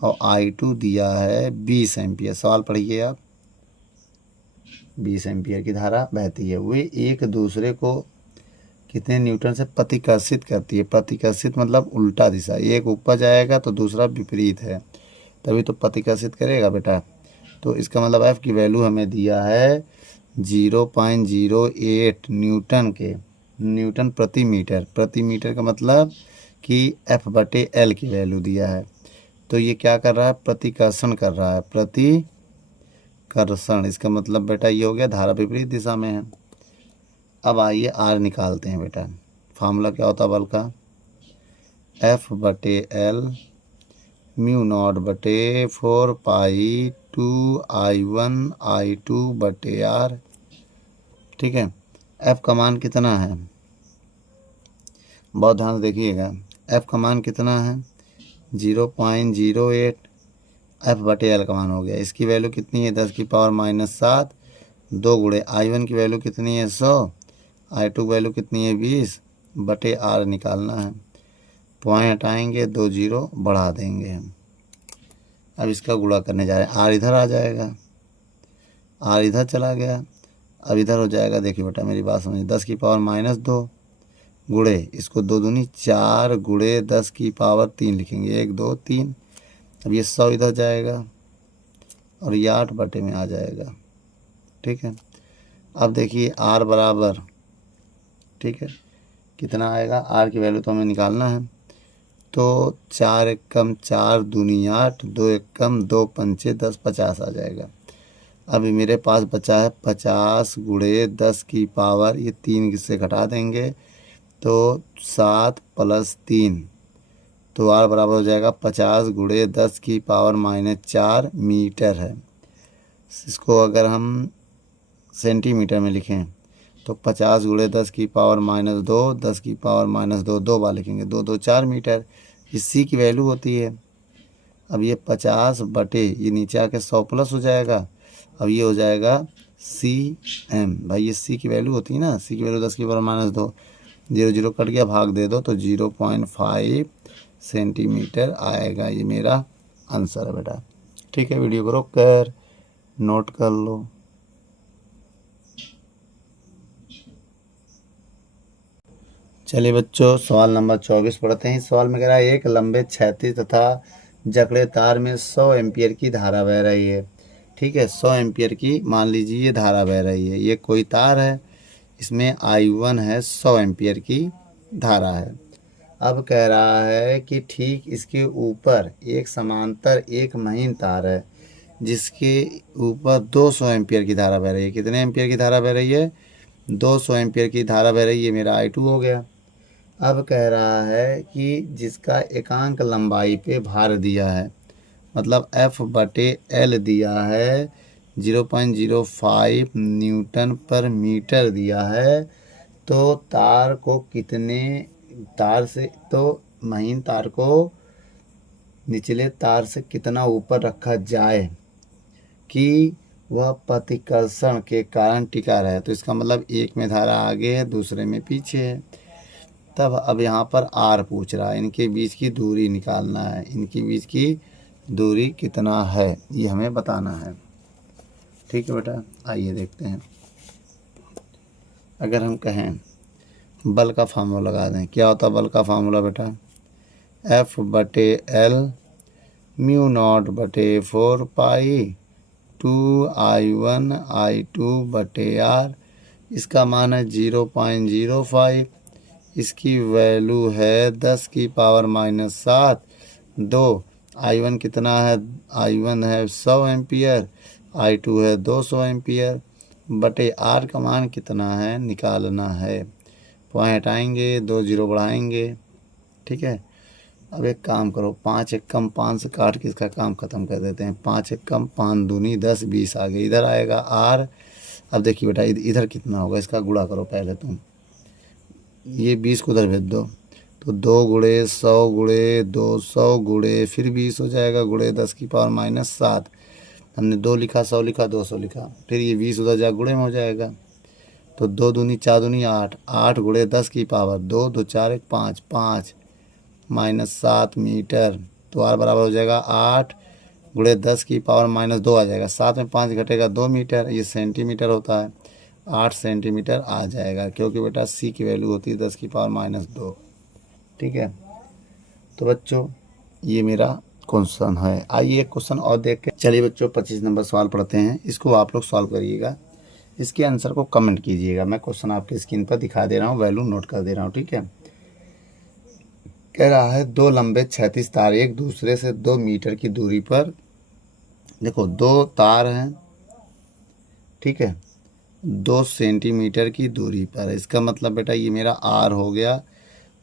और I2 दिया है 20 एम्पियर। सवाल पढ़िए आप, 20 एम्पियर की धारा बहती है, वे एक दूसरे को कितने न्यूटन से प्रतिकर्षित करती है। प्रतिकर्षित मतलब उल्टा दिशा, एक ऊपर जाएगा तो दूसरा विपरीत है, तभी तो प्रतिकर्षित करेगा बेटा। तो इसका मतलब F की वैल्यू हमें दिया है 0.08 न्यूटन के, न्यूटन प्रति मीटर। प्रति मीटर का मतलब कि F/L की वैल्यू दिया है। तो ये क्या कर रहा है, प्रतिकर्षण कर रहा है, प्रतिकर्षण। इसका मतलब बेटा ये हो गया धारा विपरीत दिशा में है। अब आइए आर निकालते हैं बेटा। फार्मूला क्या होता है बल का, F/L म्यू नॉट बटे 4π2I1I2/R। ठीक है, F का मान कितना है, बहुत ध्यान से देखिएगा। F का मान कितना है 0.08, F/L का मान हो गया। इसकी वैल्यू कितनी है 10⁻⁻7। 2 गुणे I1 की वैल्यू कितनी है 100, I2 की वैल्यू कितनी है 20/R निकालना है। पॉइंट हटाएंगे, 2 जीरो बढ़ा देंगे। अब इसका गुणा करने जा रहे हैं, R इधर आ जाएगा, R इधर चला गया, अब इधर हो जाएगा। देखिए बेटा मेरी बात समझिए, 10⁻2 गुणे इसको 2 दूनी 4 गुणे 10⁻3 लिखेंगे, 1 2 3। अब ये 100 इधर जाएगा और ये 8 बटे में आ जाएगा। ठीक है, अब देखिए R बराबर, ठीक है, कितना आएगा, R की वैल्यू तो हमें निकालना है। तो 4 एकम 4 दूनी 8, 2 एकम 2 पंचे 10, 50 आ जाएगा। अभी मेरे पास बचा है 50 गुणे 10⁻, ये 3 से घटा देंगे तो 7 + 3, तो R बराबर हो जाएगा 50 गुणे 10⁻⁻4 मीटर है। इसको अगर हम सेंटीमीटर में लिखें तो 50 गुणे 10⁻2, 10⁻2 2 बार लिखेंगे, 2 2 4 मीटर। ये C की वैल्यू होती है। अब ये 50 बटे ये नीचे आके 100 प्लस हो जाएगा, अब ये हो जाएगा cm। भाई ये C की वैल्यू होती है ना, C की वैल्यू 10⁻2, 0 0 कट गया, भाग दे दो तो 0.5 सेंटीमीटर आएगा। ये मेरा आंसर है बेटा। ठीक है, वीडियो को रोक कर नोट कर लो। चलिए बच्चों, सवाल नंबर 24 पढ़ते हैं। इस सवाल में कह रहा है एक लंबे क्षैतिज तथा जकड़े तार में 100 एम्पियर की धारा बह रही है। ठीक है, 100 एम्पियर की मान लीजिए ये धारा बह रही है। ये कोई तार है, इसमें I1 है, 100 एम्पियर की धारा है। अब कह रहा है कि ठीक इसके ऊपर एक समांतर एक महीन तार है जिसके ऊपर 200 एम्पियर की धारा बह रही है। कितने एम्पियर की धारा बह रही है, 200 एम्पियर की धारा बह रही है। मेरा I2 हो गया। अब कह रहा है कि जिसका एकांक लंबाई पे भार दिया है, मतलब F/L दिया है 0.05 न्यूटन पर मीटर दिया है, तो तार को कितने, तार से तो महीन तार को निचले तार से कितना ऊपर रखा जाए कि वह प्रतिकर्षण के कारण टिका रहे। तो इसका मतलब एक में धारा आगे है, दूसरे में पीछे है। तब अब यहाँ पर R पूछ रहा है, इनके बीच की दूरी निकालना है। इनके बीच की दूरी कितना है ये हमें बताना है। ठीक है बेटा, आइए देखते हैं। अगर हम कहें बल का फार्मूला लगा दें, क्या होता है बल का फार्मूला बेटा, F/L म्यू नॉट बटे 4π2I1I2/R। इसका मान है 0.05, इसकी वैल्यू है 10⁻⁻7। 2 I1 कितना है, I1 है 100 एम्पियर, I2 है 200 एम्पियर, बटे R का मान कितना है निकालना है। पॉइंट हटाएंगे, 2 जीरो बढ़ाएंगे। ठीक है, अब एक काम करो, 5 एकम 5 से काट के इसका काम ख़त्म कर देते हैं। 5 एकम 5 दूनी 10, 20 आ गए, इधर आएगा R। अब देखिए बेटा इधर कितना होगा, इसका गुणा करो पहले तुम, ये 20 को उधर भेज दो, तो 2 गुणे 100 गुणे 200 गुणे फिर 20 हो जाएगा, गुणे 10⁻⁻7। हमने 2 लिखा, 100 लिखा, 200 लिखा, फिर ये 20 उधर जा गुणे में हो जाएगा। तो 2 दूनी 4 दूनी 8, 8 गुणे 10⁻2, 2 4 1 5, 5 -7 मीटर। तो R बराबर हो जाएगा 8 गुणे 10⁻2 आ जाएगा, 7 में 5 घटेगा 2 मीटर, ये सेंटीमीटर होता है, 8 सेंटीमीटर आ जाएगा, क्योंकि बेटा C की वैल्यू होती है 10⁻2। ठीक है, तो बच्चों ये मेरा क्वेश्चन है। आइए एक क्वेश्चन और देख के, चलिए बच्चों 25 नंबर सवाल पढ़ते हैं। इसको आप लोग सॉल्व करिएगा, इसके आंसर को कमेंट कीजिएगा। मैं क्वेश्चन आपके स्क्रीन पर दिखा दे रहा हूँ, वैल्यू नोट कर दे रहा हूँ। ठीक है, कह रहा है दो लंबे क्षैतिज तार एक दूसरे से 2 मीटर की दूरी पर, देखो 2 तार हैं, ठीक है, 2 सेंटीमीटर की दूरी पर। इसका मतलब बेटा ये मेरा आर हो गया,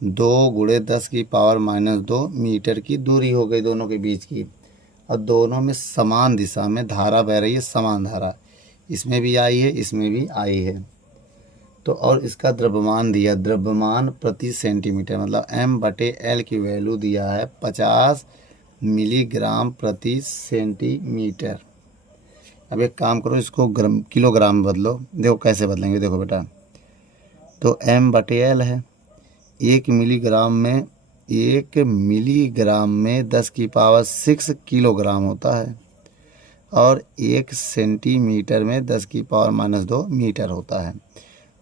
2 × 10⁻² मीटर की दूरी हो गई दोनों के बीच की। और दोनों में समान दिशा में धारा बह रही है, समान धारा, इसमें भी आई है, इसमें भी आई है। तो और इसका द्रव्यमान दिया, द्रव्यमान प्रति सेंटीमीटर, मतलब m/l की वैल्यू दिया है 50 मिलीग्राम प्रति सेंटीमीटर। अब एक काम करो, इसको किलोग्राम में बदलो। देखो कैसे बदलेंगे, देखो बेटा, तो m/l है, 1 मिलीग्राम में 10⁻6 किलोग्राम होता है, और 1 सेंटीमीटर में 10⁻² मीटर होता है।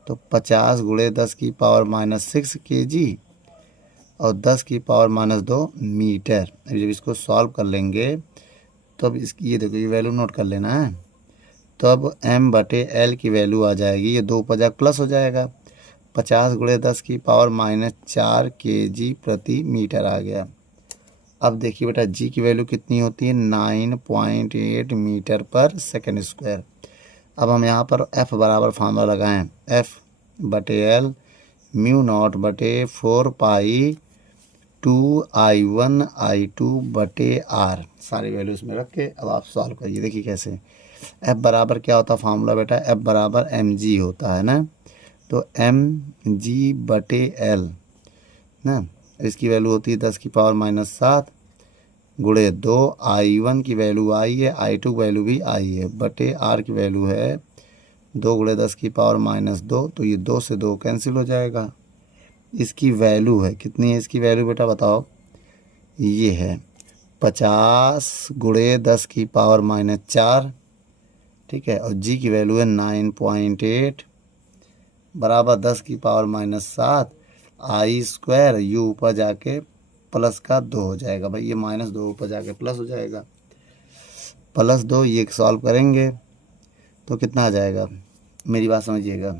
तो 50 × 10⁻6 kg और 10⁻² मीटर। जब इसको सॉल्व कर लेंगे तब इसकी ये देखो, ये वैल्यू नोट कर लेना है। तब m/l की वैल्यू आ जाएगी, ये 2 ऊपर जाकर प्लस हो जाएगा, 50 × 10⁻⁴ kg प्रति मीटर आ गया। अब देखिए बेटा g की वैल्यू कितनी होती है, 9.8 मीटर पर सेकंड स्क्वायर। अब हम यहाँ पर f बराबर फार्मूला लगाएं, f/l μ0/4 पाई 2I1I2/r, सारी वैल्यू इसमें रख के अब आप सॉल्व करिए। देखिए कैसे, f बराबर क्या होता है फार्मूला बेटा, f बराबर mg होता है ना, तो mg/l ना, इसकी वैल्यू होती है 10⁻⁷ गुणे 2, I1 की वैल्यू आई है, I2 की वैल्यू भी आई है, बटे R की वैल्यू है 2 × 10⁻², तो ये 2 से 2 कैंसिल हो जाएगा। इसकी वैल्यू है कितनी है, इसकी वैल्यू बेटा बताओ, ये है 50 × 10⁻⁴, ठीक है, और जी की वैल्यू है 9.8 बराबर 10⁻⁷ I², यू ऊपर जाके प्लस का 2 हो जाएगा। भाई ये -2 ऊपर जाके प्लस हो जाएगा, +2, ये सॉल्व करेंगे तो कितना आ जाएगा, मेरी बात समझिएगा,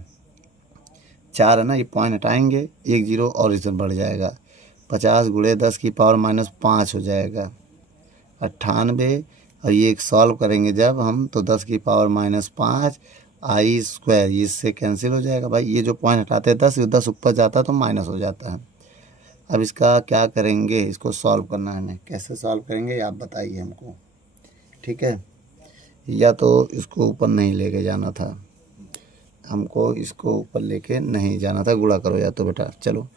4 है ना, ये पॉइंट हटाएंगे, 1 0 और इसमें बढ़ जाएगा, 50 × 10⁻⁵ हो जाएगा 98, और ये एक सॉल्व करेंगे जब हम तो 10⁻⁵ I², इससे कैंसिल हो जाएगा। भाई ये जो पॉइंट हटाते हैं 10 ऊपर जाता है तो माइनस हो जाता है। अब इसका क्या करेंगे, इसको सॉल्व करना है हमें, कैसे सॉल्व करेंगे आप बताइए हमको, ठीक है। या तो इसको ऊपर नहीं लेके जाना था, हमको इसको ऊपर लेके नहीं जाना था, गुणा करो या तो बेटा। चलो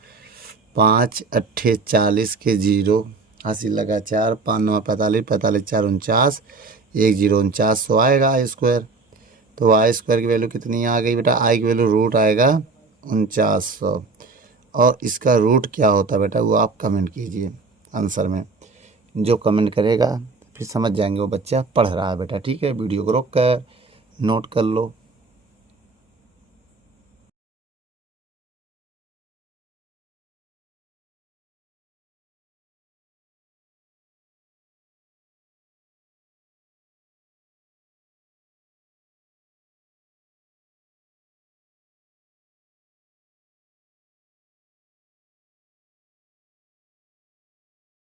5 8 40 के 0, 80 लगा 4, 5 9 45, 45 4 49, 1 0 4900 आएगा I²। तो I² की वैल्यू कितनी आ गई बेटा, I की वैल्यू रूट आएगा 4900, और इसका रूट क्या होता है बेटा वो आप कमेंट कीजिए आंसर में, जो कमेंट करेगा फिर समझ जाएंगे वो बच्चा पढ़ रहा है बेटा, ठीक है। वीडियो को रोक कर नोट कर लो।